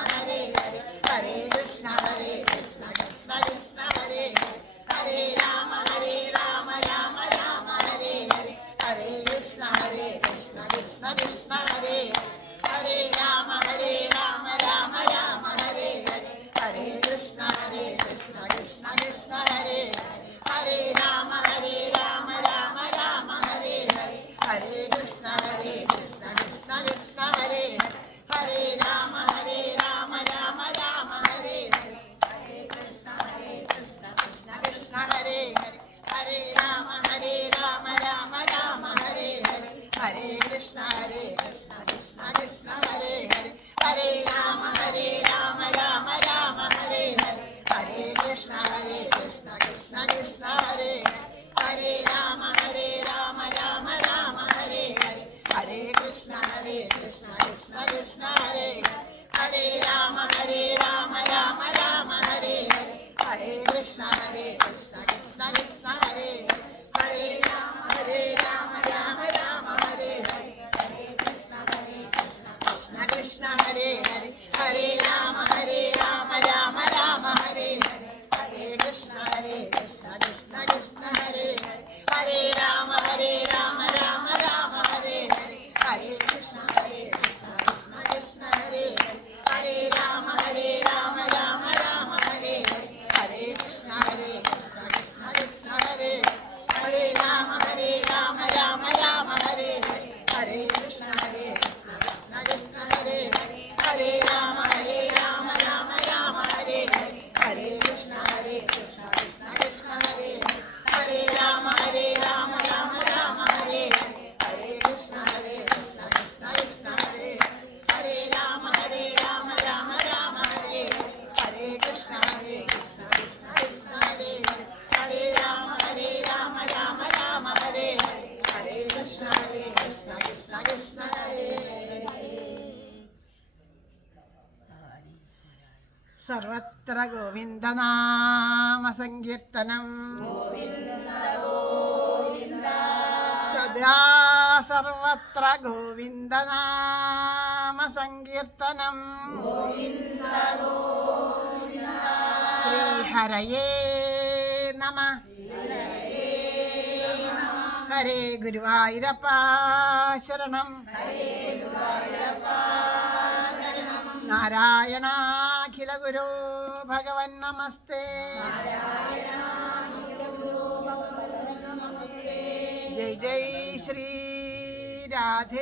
ഹരേ ഹരേ, ഹരേ കൃഷ്ണ കൃഷ്ണ കൃഷ്ണ ഹരേ ഹരേ, ഹരേ രാമ രാമ രാമ ഹരേ ഹരേ, ഹരേ കൃഷ്ണ കൃഷ്ണ കൃഷ്ണ ഹരേ ഹരേ, ഹരേ രാമ രാമ രാമ ഹരേ ഹരേ, ഹരേ കൃഷ്ണ കൃഷ്ണ കൃഷ്ണ ഹരേ ഹരേ, ഹരേ രാമ രാമ രാമ ഹരേ ഹരേ, ഹരേ കൃഷ്ണ കൃഷ്ണ കൃഷ്ണ ഹരേ ഹരേ, ഹരേ രാമ രാമ രാമ ഹരേ ഹരേ, ഹരേ കൃഷ്ണ കൃഷ്ണ കൃഷ്ണ ഹരേ ഹരേ, ഹരേ രാമ രാമ രാമ ഹരേ ഹരേ, ഹരേ കൃഷ്ണ കൃഷ്ണ കൃഷ്ണ ഹരേ ഹരേ, ഹരേ രാമ രാമ രാമ ഹരേ ഹരേ, ഹരേ കൃഷ്ണ കൃഷ്ണ കൃഷ്ണ ഹരേ ഹരേ, ഹരേ രാമ രാമ രാമ ഹരേ ഹരേ, ഹരേ കൃഷ്ണ കൃഷ്ണ കൃഷ്ണ ഹരേ ഹരേ, ഹരേ രാമ രാമ രാമ ഹരേ ഹരേ, ഹരേ കൃഷ്ണ കൃഷ്ണ കൃഷ്ണ ഹരേ ഹരേ, ഹരേ രാമ രാമ രാമ ഹരേ ഹരേ, ഹരേ കൃഷ്ണ കൃഷ്ണ കൃഷ്ണ ഹരേ ഹരേ, ഹരേ രാമ രാമ രാമ ഹരേ ഹരേ, ഹരേ കൃഷ്ണ കൃഷ്ണ കൃഷ്ണ ഹരേ ഹരേ, ഹരേ രാമ സർവത്ര ഗോവിന്ദനാമസങ്കീർത്തനം സദാ സർവത്ര ഗോവിന്ദനാമസങ്കീർത്തനം ശ്രീഹരയേ നമഃ. ഹരേ ഗുരുവായൂരപ്പ ശരണം. നാരായണാഖില ഗുരു ഭഗവൻ നമസ്തേ. ജയ് ജയ് ശ്രീ രാധേശ്യാം.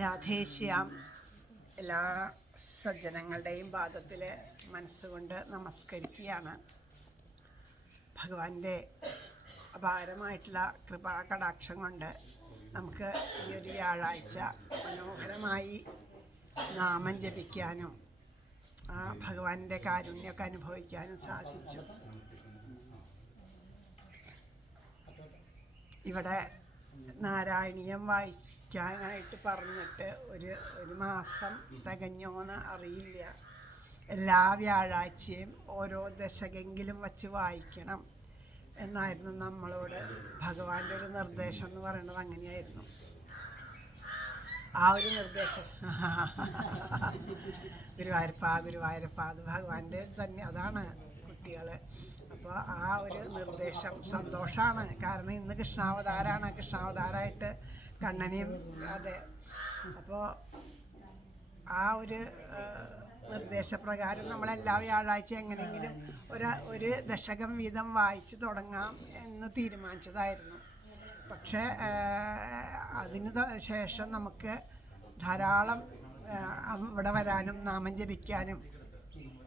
രാധേശ്യാം. എല്ലാ സജ്ജനങ്ങളുടെയും പാദത്തിൽ മനസ്സുകൊണ്ട് നമസ്കരിക്കുകയാണ്. ഭഗവാന്റെ അപാരമായിട്ടുള്ള കൃപാകടാക്ഷം കൊണ്ട് നമുക്ക് ഈ ഒരു വ്യാഴാഴ്ച മനോഹരമായി നാമം ജപിക്കാനും ആ ഭഗവാന്റെ കാരുണ്യമൊക്കെ അനുഭവിക്കാനും സാധിച്ചു. ഇവിടെ നാരായണീയം വായിക്കാനായിട്ട് പറഞ്ഞിട്ട് ഒരു മാസം തികഞ്ഞോന്ന് അറിയില്ല. എല്ലാ വ്യാഴാഴ്ചയും ഓരോ ദശകെങ്കിലും വച്ച് വായിക്കണം എന്നായിരുന്നു നമ്മളോട് ഭഗവാന്റെ ഒരു നിർദ്ദേശം എന്ന് പറയുന്നത്. അങ്ങനെയായിരുന്നു ആ ഒരു നിർദ്ദേശം. ഗുരുവായൂരപ്പ അത് ഭഗവാന്റെ തന്നെ, അതാണ് കുട്ടികൾ. അപ്പോൾ ആ ഒരു നിർദ്ദേശം സന്തോഷമാണ്. കാരണം ഇന്ന് കൃഷ്ണാവതാരമാണ്. കൃഷ്ണാവതാരമായിട്ട് കണ്ണനെയും അതെ. അപ്പോൾ ആ ഒരു നിർദ്ദേശപ്രകാരം നമ്മളെല്ലാ വ്യാഴാഴ്ച എങ്ങനെയെങ്കിലും ഒരു ദശകം വീതം വായിച്ച് തുടങ്ങാം എന്ന് തീരുമാനിച്ചതായിരുന്നു. പക്ഷേ അതിന് ശേഷം നമുക്ക് ധാരാളം ഇവിടെ വരാനും നാമം ജപിക്കാനും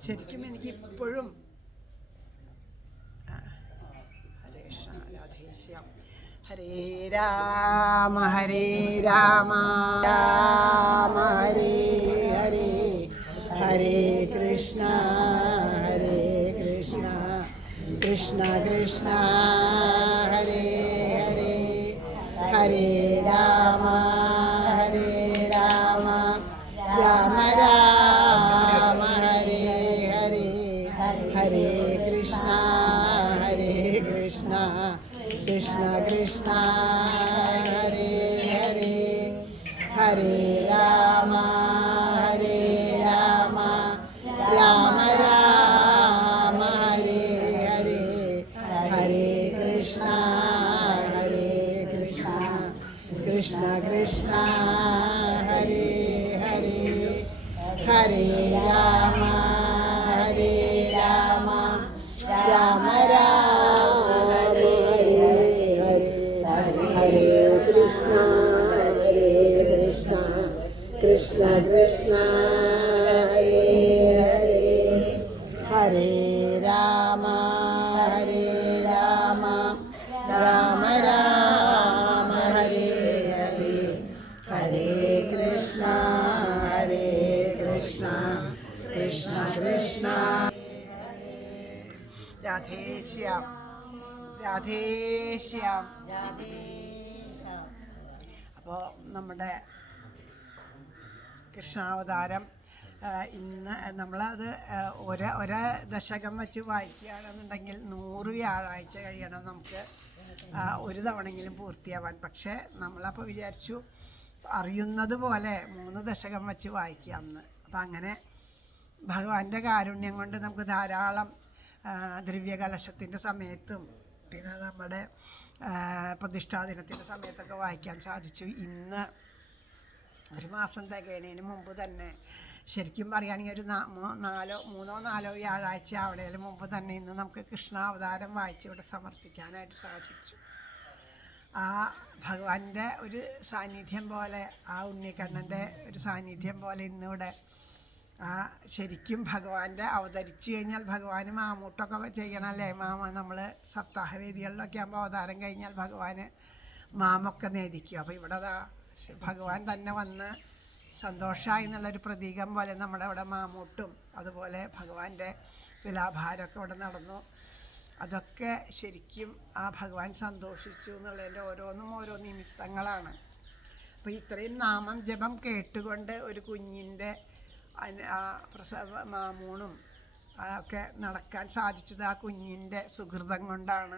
ശരിക്കും എനിക്കിപ്പോഴും ഹരേ രാമ ഹരേ രാമ രാമ ഹരേ ഹരേ ഹരേ കൃഷ്ണ കൃഷ്ണ കൃഷ്ണ ഹരേ ഹരേ ഹരേ രാമ രാമ രാമ ഹരേ ഹരേ ഹരേ കൃഷ്ണ കൃഷ്ണ കൃഷ്ണ ഹരേ ഹരേ ഹരേ രാമ രാമ രാമ ഹരേ ഹരേ ഹരേ കൃഷ്ണ കൃഷ്ണ കൃഷ്ണ ഹരേ ഹരേ ഹരേ രാമ രാമ രാമ കൃഷ്ണ കൃഷ്ണ ഹരേ ഹരേ ഹരേ രാമ രാമ രാമ ഹരേ ഹരേ ഹരേ കൃഷ്ണ കൃഷ്ണ കൃഷ്ണ. രാധേശ്യാം രാധേശ്യാം. അപ്പോൾ നമ്മുടെ കൃഷ്ണാവതാരം ഇന്ന് നമ്മളത് ഒരേ ദശകം വെച്ച് വായിക്കുകയാണെന്നുണ്ടെങ്കിൽ 100 വ്യാഴാഴ്ച കഴിയണം നമുക്ക് ഒരു തവണയെങ്കിലും പൂർത്തിയാവാൻ. പക്ഷേ നമ്മളപ്പോൾ വിചാരിച്ചു അറിയുന്നത് പോലെ 3 ദശകം വെച്ച് വായിക്കാമെന്ന്. അപ്പം അങ്ങനെ ഭഗവാന്റെ കാരുണ്യം കൊണ്ട് നമുക്ക് ധാരാളം ദ്രവ്യകലശത്തിൻ്റെ സമയത്തും പിന്നെ നമ്മുടെ പ്രതിഷ്ഠാദിനത്തിൻ്റെ സമയത്തൊക്കെ വായിക്കാൻ സാധിച്ചു. ഇന്ന് ഒരു മാസം തികയണതിന് മുമ്പ് തന്നെ, ശരിക്കും പറയുകയാണെങ്കിൽ ഒരു 3-4 വ്യാഴാഴ്ച ആവണതിന് മുമ്പ് തന്നെ ഇന്ന് നമുക്ക് കൃഷ്ണാവതാരം വായിച്ച് ഇവിടെ സമർപ്പിക്കാനായിട്ട് സാധിച്ചു. ആ ഭഗവാന്റെ ഒരു സാന്നിധ്യം പോലെ, ആ ഉണ്ണിക്കണ്ണൻ്റെ ഒരു സാന്നിധ്യം പോലെ ഇന്നിവിടെ ശരിക്കും ഭഗവാന്റെ അവതരിച്ചു കഴിഞ്ഞാൽ ഭഗവാന് മാമൂട്ടൊക്കെ ചെയ്യണമല്ലേ. നമ്മൾ സപ്താഹവേദികളിലൊക്കെ ആകുമ്പോൾ അവതാരം കഴിഞ്ഞാൽ ഭഗവാന് മാമൊക്കെ നേദിക്കും. അപ്പോൾ ഇവിടെ ഭഗവാൻ തന്നെ വന്ന് സന്തോഷമായി എന്നുള്ളൊരു പ്രതീകം പോലെ നമ്മുടെ അവിടെ മാമൂട്ടും അതുപോലെ ഭഗവാന്റെ തുലാഭാരമൊക്കെ ഇവിടെ നടന്നു. അതൊക്കെ ശരിക്കും ആ ഭഗവാൻ സന്തോഷിച്ചു എന്നുള്ളതിൻ്റെ ഓരോ നിമിത്തങ്ങളാണ്. അപ്പോൾ ഇത്രയും നാമം ജപം കേട്ടുകൊണ്ട് ഒരു കുഞ്ഞിൻ്റെ പ്രസവ മാമൂണും ഒക്കെ നടക്കാൻ സാധിച്ചത് ആ കുഞ്ഞിൻ്റെ സുഹൃതം കൊണ്ടാണ്.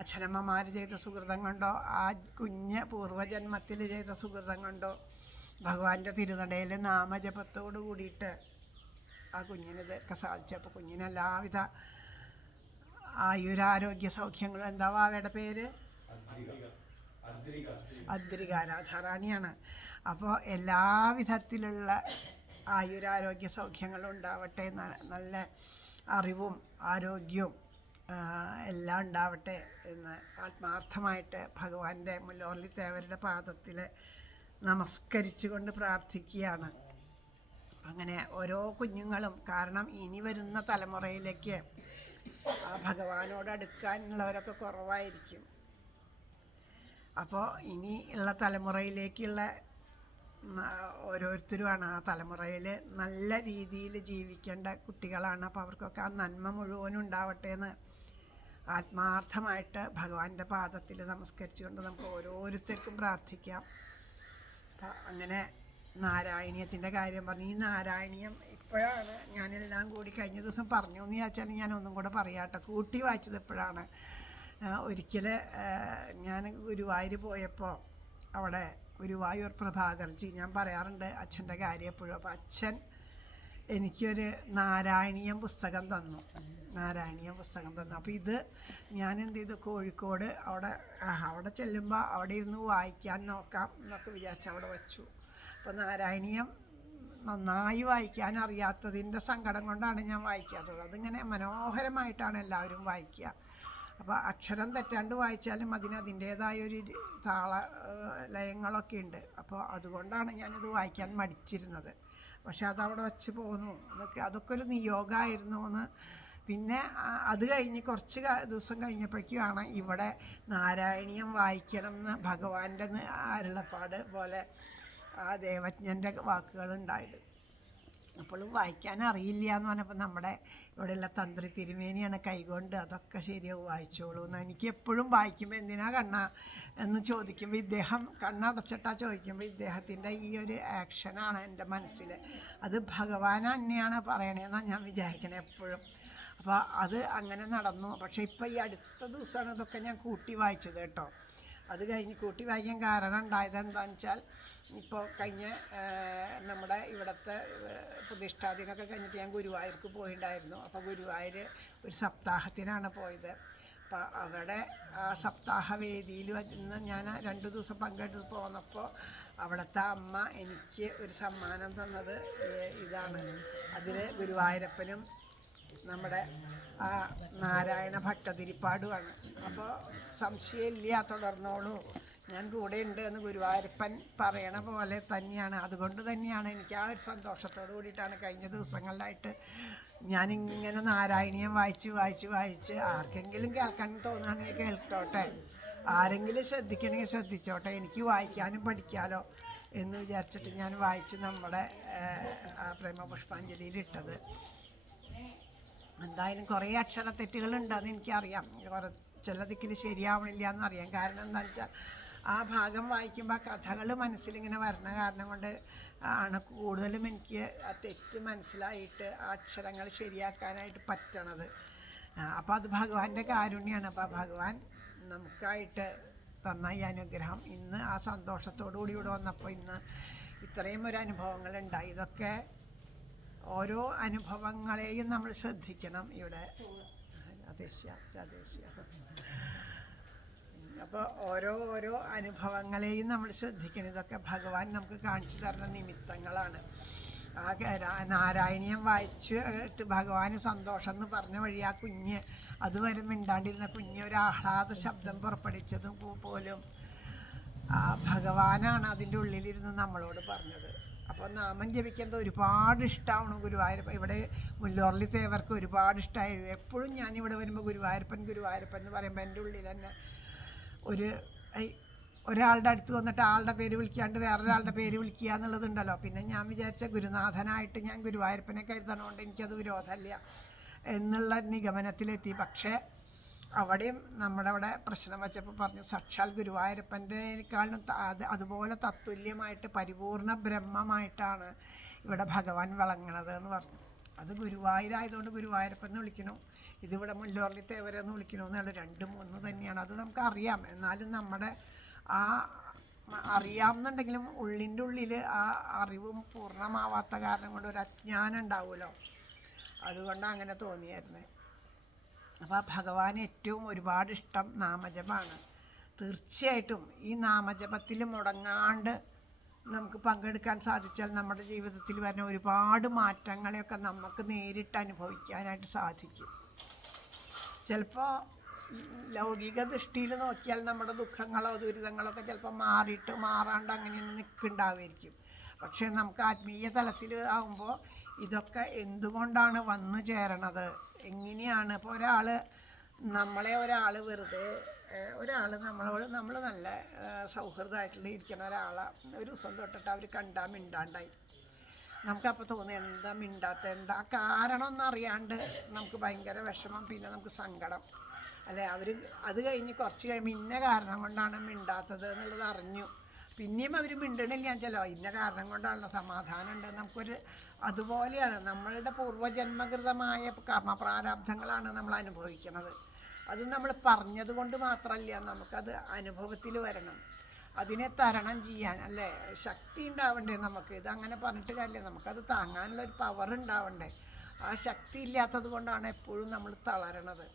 അച്ഛനമ്മമാർ ചെയ്ത സുഹൃതം കൊണ്ടോ ആ കുഞ്ഞ് പൂർവ്വജന്മത്തിൽ ചെയ്ത സുഹൃതം കൊണ്ടോ ഭഗവാന്റെ തിരുനടയിൽ നാമജപത്തോട് കൂടിയിട്ട് ആ കുഞ്ഞിനിതൊക്കെ സാധിച്ചു. അപ്പോൾ കുഞ്ഞിന് എല്ലാവിധ ആയുരാരോഗ്യ സൗഖ്യങ്ങളും. എന്താ അവയുടെ പേര്? അദ്രിക, രാധാറാണിയാണ്. അപ്പോൾ എല്ലാവിധത്തിലുള്ള ആയുരാരോഗ്യ സൗഖ്യങ്ങളും ഉണ്ടാവട്ടെ, നല്ല അറിവും ആരോഗ്യവും എല്ലാം ഉണ്ടാവട്ടെ എന്ന് ആത്മാർത്ഥമായിട്ട് ഭഗവാന്റെ മുല്ലോർലി തേവരുടെ പാദത്തിൽ നമസ്കരിച്ചുകൊണ്ട് പ്രാർത്ഥിക്കുകയാണ്. അങ്ങനെ ഓരോ കുഞ്ഞുങ്ങളും, കാരണം ഇനി വരുന്ന തലമുറയിലേക്ക് ഭഗവാനോട് അടുക്കാനുള്ളവരൊക്കെ കുറവായിരിക്കും. അപ്പോൾ ഇനി ഉള്ള തലമുറയിലേക്കുള്ള ഓരോരുത്തരുമാണ് ആ തലമുറയിൽ നല്ല രീതിയിൽ ജീവിക്കേണ്ട കുട്ടികളാണ്. അപ്പോൾ അവർക്കൊക്കെ ആ നന്മ മുഴുവനും ഉണ്ടാവട്ടെ എന്ന് ആത്മാർത്ഥമായിട്ട് ഭഗവാന്റെ പാദത്തിൽ നമസ്കരിച്ചുകൊണ്ട് നമുക്ക് ഓരോരുത്തർക്കും പ്രാർത്ഥിക്കാം. അപ്പം അങ്ങനെ നാരായണീയത്തിൻ്റെ കാര്യം പറഞ്ഞു. ഈ നാരായണീയം ഇപ്പോഴാണ് ഞാനെല്ലാം കൂടി കഴിഞ്ഞ ദിവസം പറഞ്ഞു എന്ന് ചോദിച്ചാൽ ഞാൻ ഒന്നും കൂടെ പറയാട്ടോ. കൂട്ടി വായിച്ചത് എപ്പോഴാണ്, ഒരിക്കൽ ഞാൻ ഗുരുവായൂർ പോയപ്പോൾ അവിടെ ഗുരുവായൂർ പ്രഭാകർജി, ഞാൻ പറയാറുണ്ട് അച്ഛൻ്റെ കാര്യം എപ്പോഴും. അപ്പോൾ അച്ഛൻ എനിക്കൊരു നാരായണീയം പുസ്തകം തന്നു. അപ്പോൾ ഇത് ഞാൻ എന്ത് ചെയ്തു, കോഴിക്കോട് അവിടെ ചെല്ലുമ്പോൾ അവിടെ ഇരുന്ന് വായിക്കാൻ നോക്കാം എന്നൊക്കെ വിചാരിച്ച് അവിടെ വച്ചു. അപ്പോൾ നാരായണീയം നന്നായി വായിക്കാൻ അറിയാത്തതിൻ്റെ സങ്കടം കൊണ്ടാണ് ഞാൻ വായിക്കാത്തത്. അതിങ്ങനെ മനോഹരമായിട്ടാണ് എല്ലാവരും വായിക്കുക. അപ്പോൾ അക്ഷരം തെറ്റാണ്ട് വായിച്ചാലും അതിൻ്റേതായൊരു താള ലയങ്ങളൊക്കെ ഉണ്ട്. അപ്പോൾ അതുകൊണ്ടാണ് ഞാനിത് വായിക്കാൻ മടിച്ചിരുന്നത്. പക്ഷെ അതവിടെ വച്ച് പോന്നു. അതൊക്കെ ഒരു നിയോഗമായിരുന്നു എന്ന്. പിന്നെ അത് കഴിഞ്ഞ് കുറച്ച് ദിവസം കഴിഞ്ഞപ്പോഴേക്കുമാണ് ഇവിടെ നാരായണീയം വായിക്കണം എന്ന് ഭഗവാന്റെ അരുളപ്പാട് പോലെ ആ ദേവജ്ഞൻ്റെ വാക്കുകളുണ്ടായത്. അപ്പോഴും വായിക്കാൻ അറിയില്ല എന്ന് പറഞ്ഞപ്പോൾ നമ്മുടെ ഇവിടെയുള്ള തന്ത്രി തിരുമേനിയാണ് കൈകൊണ്ട് അതൊക്കെ ശരിയാവും വായിച്ചോളൂ എന്ന്. എനിക്ക് എപ്പോഴും വായിക്കുമ്പോൾ എന്തിനാ കണ്ണ എന്ന് ചോദിക്കുമ്പോൾ ഇദ്ദേഹം കണ്ണടച്ചിട്ടാ ചോദിക്കുമ്പോൾ ഇദ്ദേഹത്തിൻ്റെ ഈ ഒരു ആക്ഷനാണ് എൻ്റെ മനസ്സിൽ. അത് ഭഗവാൻ തന്നെയാണ് പറയണതെന്നാണ് ഞാൻ വിചാരിക്കണേ എപ്പോഴും. അപ്പോൾ അത് അങ്ങനെ നടന്നു. പക്ഷേ ഇപ്പോൾ ഈ അടുത്ത ദിവസമാണ് ഇതൊക്കെ ഞാൻ കൂട്ടി വായിച്ചത് കേട്ടോ. അത് കഴിഞ്ഞ് കൂട്ടി വായിക്കാൻ കാരണം ഉണ്ടായത് എന്താണെന്ന് വെച്ചാൽ, ഇപ്പോൾ കഴിഞ്ഞ നമ്മുടെ ഇവിടുത്തെ പ്രതിഷ്ഠാദിനൊക്കെ കഴിഞ്ഞിട്ട് ഞാൻ ഗുരുവായൂർക്ക് പോയിട്ടുണ്ടായിരുന്നു. അപ്പോൾ ഗുരുവായൂർ ഒരു സപ്താഹത്തിനാണ് പോയത്. അപ്പോൾ അവിടെ ആ സപ്താഹവേദിയിൽ ഇന്ന് ഞാൻ 2 ദിവസം പങ്കെടുത്ത് പോന്നപ്പോൾ അവിടുത്തെ അമ്മ എനിക്ക് ഒരു സമ്മാനം തന്നത് ഇതാണ്. അതിൽ ഗുരുവായൂരപ്പനും നമ്മുടെ ആ നാരായണ ഭട്ടതിരിപ്പാടുമാണ്. അപ്പോൾ സംശയമില്ല, തുടർന്നോളൂ, ഞാൻ കൂടെ ഉണ്ട് എന്ന് ഗുരുവായൂരപ്പൻ പറയണ പോലെ തന്നെയാണ്. അതുകൊണ്ട് തന്നെയാണ് എനിക്ക് ആ ഒരു സന്തോഷത്തോടു കൂടിയിട്ടാണ് കഴിഞ്ഞ ദിവസങ്ങളിലായിട്ട് ഞാനിങ്ങനെ നാരായണീയം വായിച്ച് ആർക്കെങ്കിലും കേൾക്കാൻ തോന്നുകയാണെങ്കിൽ കേൾക്കോട്ടെ, ആരെങ്കിലും ശ്രദ്ധിക്കണമെങ്കിൽ ശ്രദ്ധിച്ചോട്ടെ, എനിക്ക് വായിക്കാനും പഠിക്കാമല്ലോ എന്ന് വിചാരിച്ചിട്ട് ഞാൻ വായിച്ച് നമ്മുടെ ആ പ്രേമപുഷ്പാഞ്ജലിയിലിട്ടത്. എന്തായാലും കുറേ അക്ഷരത്തെറ്റുകളുണ്ടെന്ന് എനിക്കറിയാം, ചില ദിക്കിൽ ശരിയാവണില്ല എന്നറിയാം. കാരണം എന്താണെന്ന് വെച്ചാൽ ആ ഭാഗം വായിക്കുമ്പോൾ ആ കഥകൾ മനസ്സിലിങ്ങനെ വരണ കാരണം കൊണ്ട് ആണ് കൂടുതലും എനിക്ക് ആ തെറ്റ് മനസ്സിലായിട്ട് ആ അക്ഷരങ്ങൾ ശരിയാക്കാനായിട്ട് പറ്റണത്. അപ്പോൾ അത് ഭഗവാന്റെ കാരുണ്യമാണ്. അപ്പോൾ ഭഗവാൻ നമുക്കായിട്ട് തന്ന ഈ അനുഗ്രഹം ഇന്ന് ആ സന്തോഷത്തോടു കൂടി ഇവിടെ വന്നപ്പോൾ ഇന്ന് ഇത്രയും ഒരു അനുഭവങ്ങളുണ്ടായി. ഇതൊക്കെ ഓരോ അനുഭവങ്ങളെയും നമ്മൾ ശ്രദ്ധിക്കണം. ഇവിടെ അദേശീയ അപ്പോൾ ഓരോ അനുഭവങ്ങളെയും നമ്മൾ ശ്രദ്ധിക്കണം. ഇതൊക്കെ ഭഗവാൻ നമുക്ക് കാണിച്ചു തരുന്ന നിമിത്തങ്ങളാണ്. ആ നാരായണീയം വായിച്ചിട്ട് ഭഗവാന് സന്തോഷം എന്ന് പറഞ്ഞ വഴി ആ കുഞ്ഞ് അതുവരെ മിണ്ടാണ്ടിരുന്ന കുഞ്ഞ് ഒരു ആഹ്ലാദ ശബ്ദം പുറപ്പെടുവിച്ചതും പോലും ഭഗവാനാണ് അതിൻ്റെ ഉള്ളിലിരുന്ന് നമ്മളോട് പറഞ്ഞത്. അപ്പോൾ നാമം ജപിക്കുന്നത് ഒരുപാട് ഇഷ്ടമാണ് ഗുരുവായൂരപ്പൻ. ഇവിടെ മുല്ലോർലി തേവർക്ക് ഒരുപാട് ഇഷ്ടമായിരുന്നു. എപ്പോഴും ഞാനിവിടെ വരുമ്പോൾ ഗുരുവായൂരപ്പൻ എന്ന് പറയുമ്പോൾ എൻ്റെ ഉള്ളിൽ തന്നെ ഒരാളുടെ അടുത്ത് വന്നിട്ട് ആളുടെ പേര് വിളിക്കാണ്ട് വേറൊരാളുടെ പേര് വിളിക്കുക എന്നുള്ളതുണ്ടല്ലോ. പിന്നെ ഞാൻ വിചാരിച്ച ഗുരുനാഥനായിട്ട് ഞാൻ ഗുരുവായൂരപ്പനെ കരുതണോണ്ട് എനിക്കത് വിരോധമില്ല എന്നുള്ള നിഗമനത്തിലെത്തി. പക്ഷേ അവിടെയും നമ്മുടെ അവിടെ പ്രശ്നം വെച്ചപ്പോൾ പറഞ്ഞു സാക്ഷാൽ ഗുരുവായൂരപ്പൻ്റെക്കാളും അതുപോലെ തത്തുല്യമായിട്ട് പരിപൂർണ ബ്രഹ്മമായിട്ടാണ് ഇവിടെ ഭഗവാൻ വിളങ്ങണത് എന്ന് പറഞ്ഞു. അത് ഗുരുവായൂരായതുകൊണ്ട് ഗുരുവായൂരപ്പൻ എന്ന് വിളിക്കണു, ഇതിവിടെ മുല്ലോർലി തേവരെന്ന് വിളിക്കണമെന്നാണ്, രണ്ടും ഒന്ന് തന്നെയാണ്. അത് നമുക്കറിയാം. എന്നാലും നമ്മുടെ ആ അറിയാമെന്നുണ്ടെങ്കിലും ഉള്ളിൻ്റെ ഉള്ളിൽ ആ അറിവും പൂർണ്ണമാവാത്ത കാരണം കൊണ്ട് ഒരു അജ്ഞാനം ഉണ്ടാവുമല്ലോ, അതുകൊണ്ടാണ് അങ്ങനെ തോന്നിയായിരുന്നത്. അപ്പോൾ ഭഗവാന് ഏറ്റവും ഒരുപാട് ഇഷ്ടം നാമജപമാണ്. തീർച്ചയായിട്ടും ഈ നാമജപത്തിൽ മുടങ്ങാണ്ട് നമുക്ക് പങ്കെടുക്കാൻ സാധിച്ചാൽ നമ്മുടെ ജീവിതത്തിൽ വരുന്ന ഒരുപാട് മാറ്റങ്ങളെയൊക്കെ നമുക്ക് നേരിട്ട് അനുഭവിക്കാനായിട്ട് സാധിക്കും. ചിലപ്പോൾ ലൗകിക ദൃഷ്ടിയിൽ നോക്കിയാൽ നമ്മുടെ ദുഃഖങ്ങളോ ദുരിതങ്ങളൊക്കെ ചിലപ്പോൾ മാറാണ്ട് അങ്ങനെ നിൽക്കുന്നുണ്ടാവുമായിരിക്കും. പക്ഷേ നമുക്ക് ആത്മീയ തലത്തിൽ ആകുമ്പോൾ ഇതൊക്കെ എന്തുകൊണ്ടാണ് വന്നു ചേരണത്, എങ്ങനെയാണ്. ഇപ്പോൾ ഒരാൾ വെറുതെ നമ്മൾ നല്ല സൗഹൃദമായിട്ടുള്ള ഇരിക്കുന്ന ഒരാളെ ഒരു ദിവസം തൊട്ടിട്ട് അവർ കണ്ടാൽ മിണ്ടാണ്ടായി. നമുക്കപ്പോൾ തോന്നും എന്താ മിണ്ടാത്ത, എന്താ കാരണം ഒന്നും അറിയാണ്ട് നമുക്ക് ഭയങ്കര വിഷമം, പിന്നെ നമുക്ക് സങ്കടം അല്ലേ. അത് കഴിഞ്ഞ് കുറച്ച് കഴിയുമ്പോൾ ഇന്ന കാരണം കൊണ്ടാണ് മിണ്ടാത്തത് എന്നുള്ളത് അറിഞ്ഞു, പിന്നെയും അവർ മിണ്ടണില്ല വെച്ചാലോ ഇന്ന കാരണം കൊണ്ടാണല്ലോ സമാധാനം ഉണ്ട്. നമുക്കൊരു അതുപോലെയാണ് നമ്മളുടെ പൂർവ്വജന്മകൃതമായ കർമ്മപ്രാരാബ്ധങ്ങളാണ് നമ്മൾ അനുഭവിക്കുന്നത്. അത് നമ്മൾ പറഞ്ഞത് കൊണ്ട് മാത്രമല്ല, നമുക്കത് അനുഭവത്തിൽ വരണം. അതിനെ തരണം ചെയ്യാൻ അല്ലേ ശക്തി ഉണ്ടാവണ്ടേ നമുക്ക്. ഇതങ്ങനെ പറഞ്ഞിട്ട് കാര്യമില്ല, നമുക്കത് താങ്ങാനുള്ളൊരു പവർ ഉണ്ടാവണ്ടേ. ആ ശക്തി ഇല്ലാത്തത് കൊണ്ടാണ് എപ്പോഴും നമ്മൾ തളരണത്.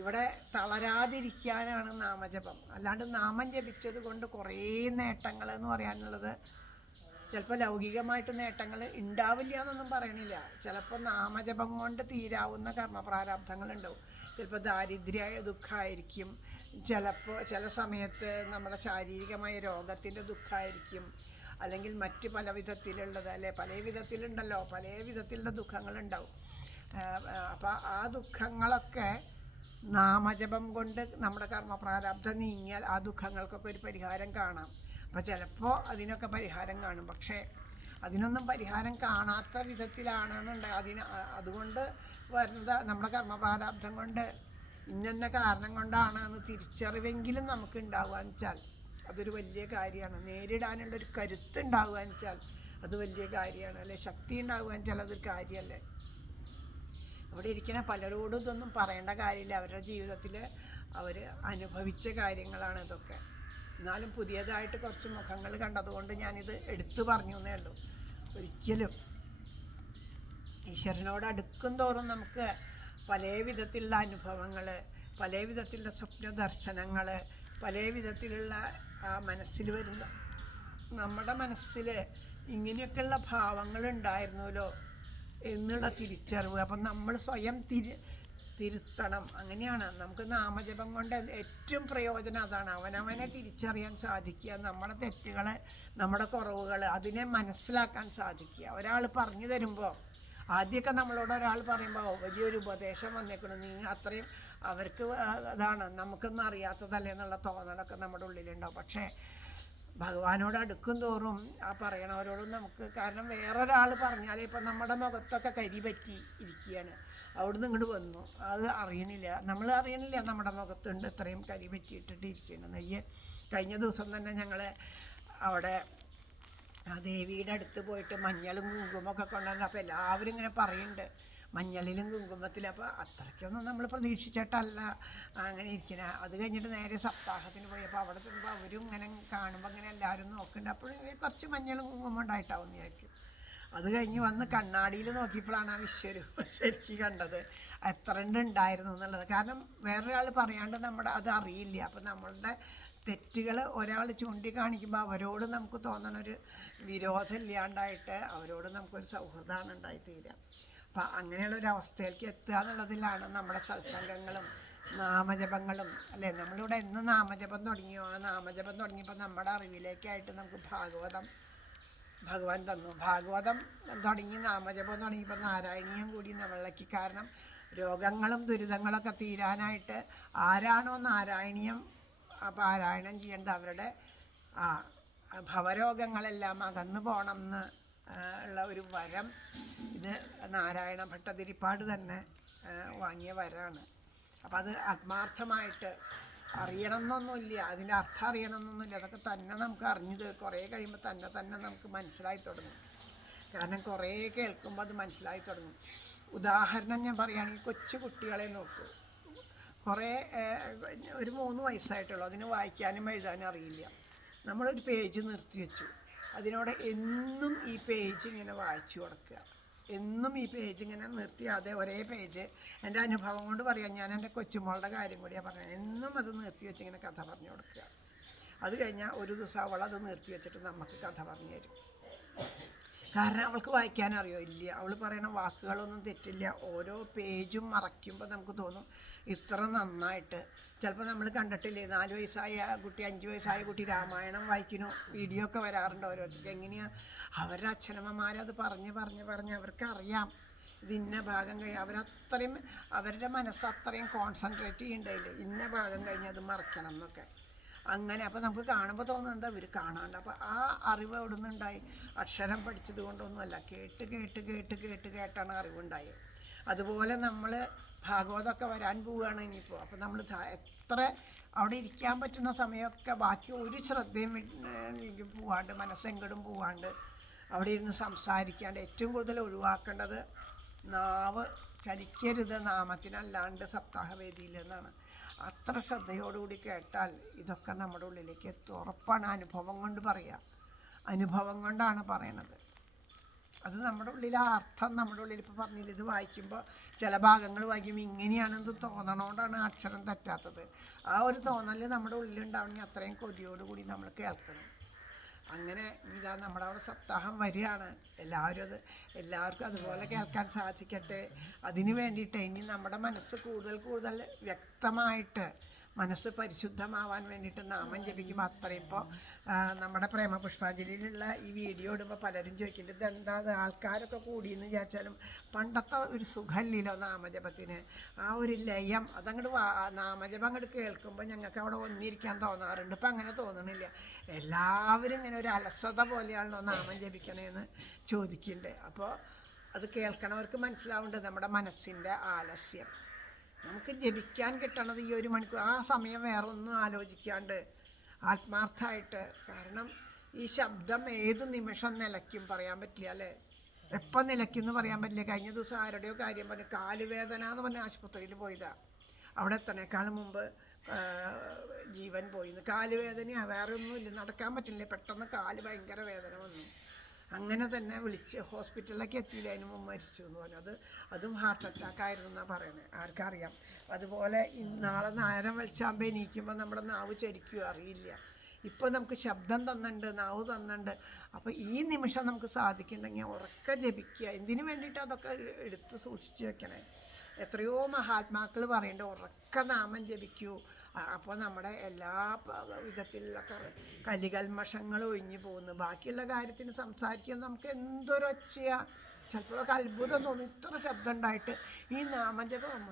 ഇവിടെ തളരാതിരിക്കാനാണ് നാമജപം. അല്ലാണ്ട് നാമം ജപിച്ചത് കൊണ്ട് കുറേ നേട്ടങ്ങൾ എന്ന് പറയാനുള്ളത് ചിലപ്പോൾ ലൗകികമായിട്ട് നേട്ടങ്ങൾ ഉണ്ടാവില്ല എന്നൊന്നും പറയണില്ല. ചിലപ്പോൾ നാമജപം കൊണ്ട് തീരാവുന്ന കർമ്മപ്രാരാബ്ധങ്ങളുണ്ടാവും. ചിലപ്പോൾ ദാരിദ്ര്യ ദുഃഖമായിരിക്കും, ചില സമയത്ത് നമ്മുടെ ശാരീരികമായ രോഗത്തിൻ്റെ ദുഃഖമായിരിക്കും, അല്ലെങ്കിൽ മറ്റ് പല വിധത്തിലുള്ളത് അല്ലെ, പല വിധത്തിലുണ്ടല്ലോ, പല വിധത്തിലുള്ള ദുഃഖങ്ങളുണ്ടാവും. അപ്പോൾ ആ ദുഃഖങ്ങളൊക്കെ നാമജപം കൊണ്ട് നമ്മുടെ കർമ്മപ്രാരാബ്ധം നീങ്ങിയാൽ ആ ദുഃഖങ്ങൾക്കൊക്കെ ഒരു പരിഹാരം കാണാം. അപ്പോൾ ചിലപ്പോൾ അതിനൊക്കെ പരിഹാരം കാണും, പക്ഷേ അതിനൊന്നും പരിഹാരം കാണാത്ത വിധത്തിലാണെന്നുണ്ടെങ്കിൽ അതുകൊണ്ട് വരുന്നത് നമ്മുടെ കർമ്മപ്രാരാബ്ധം കൊണ്ട് ഇന്ന കാരണം കൊണ്ടാണ് എന്ന് തിരിച്ചറിവെങ്കിലും നമുക്ക് ഉണ്ടാവുകയെന്ന് വെച്ചാൽ അതൊരു വലിയ കാര്യമാണ്. നേരിടാനുള്ളൊരു കരുത്തുണ്ടാവുകയെന്ന് വെച്ചാൽ അത് വലിയ കാര്യമാണ് അല്ലേ. ശക്തി ഉണ്ടാവുകയെന്ന് വെച്ചാൽ അതൊരു കാര്യമല്ലേ. ഇവിടെ ഇരിക്കുന്ന പലരോടും ഇതൊന്നും പറയേണ്ട കാര്യമില്ല, അവരുടെ ജീവിതത്തിൽ അവർ അനുഭവിച്ച കാര്യങ്ങളാണ് ഇതൊക്കെ. എന്നാലും പുതിയതായിട്ട് കുറച്ച് മുഖങ്ങൾ കണ്ടതുകൊണ്ട് ഞാനിത് എടുത്തു പറഞ്ഞു എന്നേ ഉള്ളൂ. ഒരിക്കലും ഈശ്വരനോട് അടുക്കും തോറും നമുക്ക് പല വിധത്തിലുള്ള അനുഭവങ്ങൾ, പല വിധത്തിലുള്ള സ്വപ്ന ദർശനങ്ങൾ, പല വിധത്തിലുള്ള മനസ്സിൽ വരുന്ന നമ്മുടെ മനസ്സിൽ ഇങ്ങനെയൊക്കെയുള്ള ഭാവങ്ങൾ ഉണ്ടായിരുന്നല്ലോ എന്നുള്ള തിരിച്ചറിവ്. അപ്പം നമ്മൾ സ്വയം തിരുത്തണം. അങ്ങനെയാണ് നമുക്ക് നാമജപം കൊണ്ട് ഏറ്റവും പ്രയോജനം അതാണ്. അവനവനെ തിരിച്ചറിയാൻ സാധിക്കുക, നമ്മുടെ തെറ്റുകൾ, നമ്മുടെ കുറവുകൾ അതിനെ മനസ്സിലാക്കാൻ സാധിക്കുക. ഒരാൾ പറഞ്ഞു തരുമ്പോൾ ആദ്യമൊക്കെ നമ്മളോട് ഒരാൾ പറയുമ്പോൾ വലിയൊരു ഉപദേശം വന്നേക്കണം, നീ അത്രയും അവർക്ക് അതാണ് നമുക്കൊന്നും അറിയാത്തതല്ലേ എന്നുള്ള തോന്നലൊക്കെ നമ്മുടെ ഉള്ളിലുണ്ടാവും. പക്ഷേ ഭഗവാനോട് അടുക്കും തോറും ആ പറയണവരോടും നമുക്ക്, കാരണം വേറൊരാൾ പറഞ്ഞാൽ ഇപ്പം നമ്മുടെ മുഖത്തൊക്കെ കരി പറ്റി ഇരിക്കുകയാണ്, അവിടുന്ന് ഇങ്ങോട്ട് വന്നു, അത് അറിയണില്ല, നമ്മൾ അറിയണില്ല നമ്മുടെ മുഖത്തുണ്ട് ഇത്രയും കരി പറ്റിയിട്ടിട്ട് ഇരിക്കുകയാണ്. കഴിഞ്ഞ ദിവസം തന്നെ ഞങ്ങൾ അവിടെ ആ ദേവിയുടെ അടുത്ത് പോയിട്ട് മഞ്ഞളും കുങ്കുമൊക്കെ കൊണ്ടുവന്നു. അപ്പോൾ എല്ലാവരും ഇങ്ങനെ പറയുന്നുണ്ട് മഞ്ഞളിലും കുങ്കുമത്തിലും. അപ്പോൾ അത്രയ്ക്കൊന്നും നമ്മൾ പ്രതീക്ഷിച്ചിട്ടല്ല അങ്ങനെ ഇരിക്കണ. അത് കഴിഞ്ഞിട്ട് നേരെ സപ്താഹത്തിന് പോയി. അപ്പോൾ അവിടെ ചെല്ലുമ്പോൾ അവരും ഇങ്ങനെ കാണുമ്പോൾ ഇങ്ങനെ എല്ലാവരും നോക്കുന്നുണ്ട്. അപ്പോൾ കുറച്ച് മഞ്ഞളും കുങ്കുമം ഉണ്ടായിട്ടാവും എന്ന് വിചാരിക്കും. അത് കഴിഞ്ഞ് വന്ന് കണ്ണാടിയിൽ നോക്കിയപ്പോഴാണ് ആ വിശ്വരൂപം ശരിക്കും കണ്ടത്, എത്ര ഉണ്ടായിരുന്നു എന്നുള്ളത്. കാരണം വേറൊരാൾ പറയാണ്ട് അത് അറിയില്ല. അപ്പം നമ്മളുടെ തെറ്റുകൾ ഒരാൾ ചൂണ്ടിക്കാണിക്കുമ്പോൾ അവരോട് നമുക്ക് തോന്നണൊരു വിരോധം ഇല്ലാണ്ടായിട്ട് അവരോട് നമുക്കൊരു സൗഹൃദമാണ് ഉണ്ടായിത്തീരുക. അപ്പം അങ്ങനെയുള്ളൊരവസ്ഥയിലേക്ക് എത്തുക എന്നുള്ളതിലാണ് നമ്മുടെ സത്സംഗങ്ങളും നാമജപങ്ങളും അല്ലേ. നമ്മളിവിടെ എന്ന് നാമജപം തുടങ്ങിയോ, ആ നാമജപം തുടങ്ങിയപ്പോൾ നമ്മുടെ അറിവിലേക്കായിട്ട് നമുക്ക് ഭഗവാൻ തന്നു. ഭാഗവതം തുടങ്ങി നാമജപം തുടങ്ങിയപ്പോൾ നാരായണീയം കൂടി നമ്മളിലേക്ക്. കാരണം രോഗങ്ങളും ദുരിതങ്ങളൊക്കെ തീരാനായിട്ട് ആരാണോ നാരായണീയം പാരായണം ചെയ്യേണ്ടത് അവരുടെ ഭവരോഗങ്ങളെല്ലാം അകന്നു പോകണം എന്ന് ഉള്ള ഒരു വരം ഇത് നാരായണ ഭട്ടതിരിപ്പാട് തന്നെ വാങ്ങിയ വരമാണ്. അപ്പം അത് ആത്മാർത്ഥമായിട്ട് അറിയണം എന്നൊന്നുമില്ല, അതിൻ്റെ അർത്ഥം അറിയണം എന്നൊന്നുമില്ല. അതൊക്കെ തന്നെ നമുക്ക് അറിഞ്ഞത് കുറേ കഴിയുമ്പോൾ തന്നെ നമുക്ക് മനസ്സിലായി തുടങ്ങും. കാരണം കുറേ കേൾക്കുമ്പോൾ അത് മനസ്സിലായി തുടങ്ങും. ഉദാഹരണം ഞാൻ പറയുകയാണെങ്കിൽ കൊച്ചു കുട്ടികളെ നോക്കൂ. കുറേ ഒരു 3 വയസ്സായിട്ടുള്ളൂ, അതിന് വായിക്കാനും എഴുതാനും അറിയില്ല. നമ്മളൊരു പേജ് നിർത്തി വെച്ചു, അതിനോട് എന്നും ഈ പേജ് ഇങ്ങനെ വായിച്ചു കൊടുക്കുക. എന്നും ഈ പേജ് ഇങ്ങനെ നിർത്തിയാതെ ഒരേ പേജ്, എൻ്റെ അനുഭവം കൊണ്ട് പറയാം, ഞാൻ എൻ്റെ കൊച്ചുമോളുടെ കാര്യം കൂടിയാണ് പറഞ്ഞത്. എന്നും അത് നിർത്തി വെച്ച് ഇങ്ങനെ കഥ പറഞ്ഞു കൊടുക്കുക. അത് കഴിഞ്ഞാൽ ഒരു ദിവസം അവളത് നിർത്തി വെച്ചിട്ട് നമുക്ക് കഥ പറഞ്ഞു തരും. കാരണം അവൾക്ക് വായിക്കാനറിയോ ഇല്ല, അവൾ പറയുന്ന വാക്കുകളൊന്നും തെറ്റില്ല. ഓരോ പേജും മറയ്ക്കുമ്പോൾ നമുക്ക് തോന്നും ഇത്ര നന്നായിട്ട്. ചിലപ്പോൾ നമ്മൾ കണ്ടിട്ടില്ലേ, 4 വയസ്സായ കുട്ടി 5 വയസ്സായ കുട്ടി രാമായണം വായിക്കുന്നു, വീഡിയോ ഒക്കെ വരാറുണ്ട് ഓരോരുത്തർക്ക്. എങ്ങനെയാണ് അവരുടെ അച്ഛനമ്മമാരത് പറഞ്ഞ് അവർക്കറിയാം ഇത് ഇന്ന ഭാഗം അവരത്രയും അവരുടെ മനസ്സ് അത്രയും കോൺസെൻട്രേറ്റ് ചെയ്യണ്ടായില്ലേ, ഇന്ന ഭാഗം കഴിഞ്ഞ് അത് മറക്കണം എന്നൊക്കെ. അങ്ങനെ അപ്പോൾ നമുക്ക് കാണുമ്പോൾ തോന്നുന്നത് ഇവർ കാണാണ്ട്. അപ്പോൾ ആ അറിവ് എവിടെ നിന്നുണ്ടായി? അക്ഷരം പഠിച്ചത് കൊണ്ടൊന്നുമല്ല, കേട്ടാണ് അറിവുണ്ടായത്. അതുപോലെ നമ്മൾ ഭാഗവതമൊക്കെ വരാൻ പോവുകയാണ് ഇനിയിപ്പോൾ. അപ്പോൾ നമ്മൾ എത്ര അവിടെ ഇരിക്കാൻ പറ്റുന്ന സമയമൊക്കെ ബാക്കി ഒരു ശ്രദ്ധയും പോവാണ്ട്, മനസ്സെങ്കടും പോവാണ്ട് അവിടെ ഇരുന്ന് സംസാരിക്കാണ്ട്. ഏറ്റവും കൂടുതൽ ഒഴിവാക്കേണ്ടത് നാവ് ചലിക്കരുത് നാമത്തിനല്ലാണ്ട് സപ്താഹവേദിയിൽ എന്നാണ്. അത്ര ശ്രദ്ധയോടുകൂടി കേട്ടാൽ ഇതൊക്കെ നമ്മുടെ ഉള്ളിലേക്ക് എത്തും, ഉറപ്പാണ്. അനുഭവം കൊണ്ട് പറയുക, അനുഭവം കൊണ്ടാണ് പറയണത്. അത് നമ്മുടെ ഉള്ളിൽ ആ അർത്ഥം നമ്മുടെ ഉള്ളിൽ ഇപ്പോൾ പറഞ്ഞില്ല. ഇത് വായിക്കുമ്പോൾ ചില ഭാഗങ്ങൾ വായിക്കുമ്പോൾ ഇങ്ങനെയാണെന്ന് തോന്നണോണ്ടാണ് അക്ഷരം തെറ്റാത്തത്. ആ ഒരു തോന്നൽ നമ്മുടെ ഉള്ളിലുണ്ടാവണമെങ്കിൽ അത്രയും കൊതിയോടുകൂടി നമ്മൾ കേൾക്കണം. അങ്ങനെ ഇതാ നമ്മുടെ അവിടെ സപ്താഹം വരികയാണ്. എല്ലാവർക്കും അതുപോലെ കേൾക്കാൻ സാധിക്കട്ടെ. അതിന് വേണ്ടിയിട്ട് ഇനി നമ്മുടെ മനസ്സ് കൂടുതൽ വ്യക്തമായിട്ട്, മനസ്സ് പരിശുദ്ധമാവാൻ വേണ്ടിയിട്ട് നാമം ജപിക്കുമ്പോൾ അത്രയും. ഇപ്പോൾ നമ്മുടെ പ്രേമ പുഷ്പാഞ്ജലിയിലുള്ള ഈ വീഡിയോ ഇടുമ്പോൾ പലരും ചോദിക്കുന്നുണ്ട് ഇതെന്താ ആൾക്കാരൊക്കെ കൂടിയെന്ന് വിചാരിച്ചാലും പണ്ടത്തെ ഒരു സുഖമില്ലല്ലോ നാമജപത്തിന്. ആ ഒരു ലയം അതങ്ങോട്ട് നാമജപം അങ്ങോട്ട് കേൾക്കുമ്പോൾ ഞങ്ങൾക്ക് അവിടെ ഒന്നിരിക്കാൻ തോന്നാറുണ്ട്. ഇപ്പം അങ്ങനെ തോന്നണില്ല. എല്ലാവരും ഇങ്ങനെ ഒരു അലസത പോലെയാണല്ലോ നാമം ജപിക്കണേന്ന് ചോദിക്കുന്നുണ്ട്. അപ്പോൾ അത് കേൾക്കണവർക്ക് മനസ്സിലാവുന്നുണ്ട് നമ്മുടെ മനസ്സിൻ്റെ ആലസ്യം. നമുക്ക് ജപിക്കാൻ കിട്ടണത് ഈ 1 മണിക്കൂർ, ആ സമയം വേറെ ഒന്നും ആലോചിക്കാണ്ട് ആത്മാർത്ഥമായിട്ട്. കാരണം ഈ ശബ്ദം ഏത് നിമിഷം നിലയ്ക്കും പറയാൻ പറ്റില്ല അല്ലേ, എപ്പം നിലയ്ക്കുമെന്ന് പറയാൻ പറ്റില്ല. കഴിഞ്ഞ ദിവസം ആരുടെയോ കാര്യം പറഞ്ഞു, കാലുവേദന എന്ന് പറഞ്ഞ ആശുപത്രിയിൽ പോയതാണ്. അവിടെ എത്തണേക്കാളും മുമ്പ് ജീവൻ പോയിന്ന്. കാലുവേദനയാണ്, വേറെ ഒന്നുമില്ല, നടക്കാൻ പറ്റില്ല. പെട്ടെന്ന് കാല് ഭയങ്കര വേദന വന്നു. അങ്ങനെ തന്നെ വിളിച്ച് ഹോസ്പിറ്റലിലേക്ക് എത്തിയില്ല, അതിന് മുമ്പ് മരിച്ചു എന്ന് പറഞ്ഞു. അതും ഹാർട്ട് അറ്റാക്ക് ആയിരുന്നു എന്നാണ് പറയണത്, ആർക്കറിയാം. അതുപോലെ നാളെ നേരം വെളിച്ചാകുമ്പോൾ എണീക്കുമ്പോൾ നമ്മുടെ നാവ് ചരിക്കുകയോ അറിയില്ല. ഇപ്പോൾ നമുക്ക് ശബ്ദം തന്നുണ്ട്, നാവ് തന്നുണ്ട്. അപ്പോൾ ഈ നിമിഷം നമുക്ക് സാധിക്കുന്നുണ്ടെങ്കിൽ ഉറക്കെ ജപിക്കുക. എന്തിനു വേണ്ടിയിട്ട് അതൊക്കെ എടുത്ത് സൂക്ഷിച്ച് വെക്കണേ. എത്രയോ മഹാത്മാക്കൾ പറയേണ്ട ഉറക്കെ നാമം ജപിക്കൂ. അപ്പോൾ നമ്മുടെ എല്ലാ വിധത്തിലൊക്കെ കലികൽമഷങ്ങൾ ഒഴിഞ്ഞു പോകുന്നു. ബാക്കിയുള്ള കാര്യത്തിന് സംസാരിക്കുമ്പോൾ നമുക്ക് എന്തൊരൊച്ചയാണ്. ചിലപ്പോഴൊക്കെ അത്ഭുതം തോന്നും, ഇത്ര ശബ്ദം ഉണ്ടായിട്ട് ഈ നാമജപം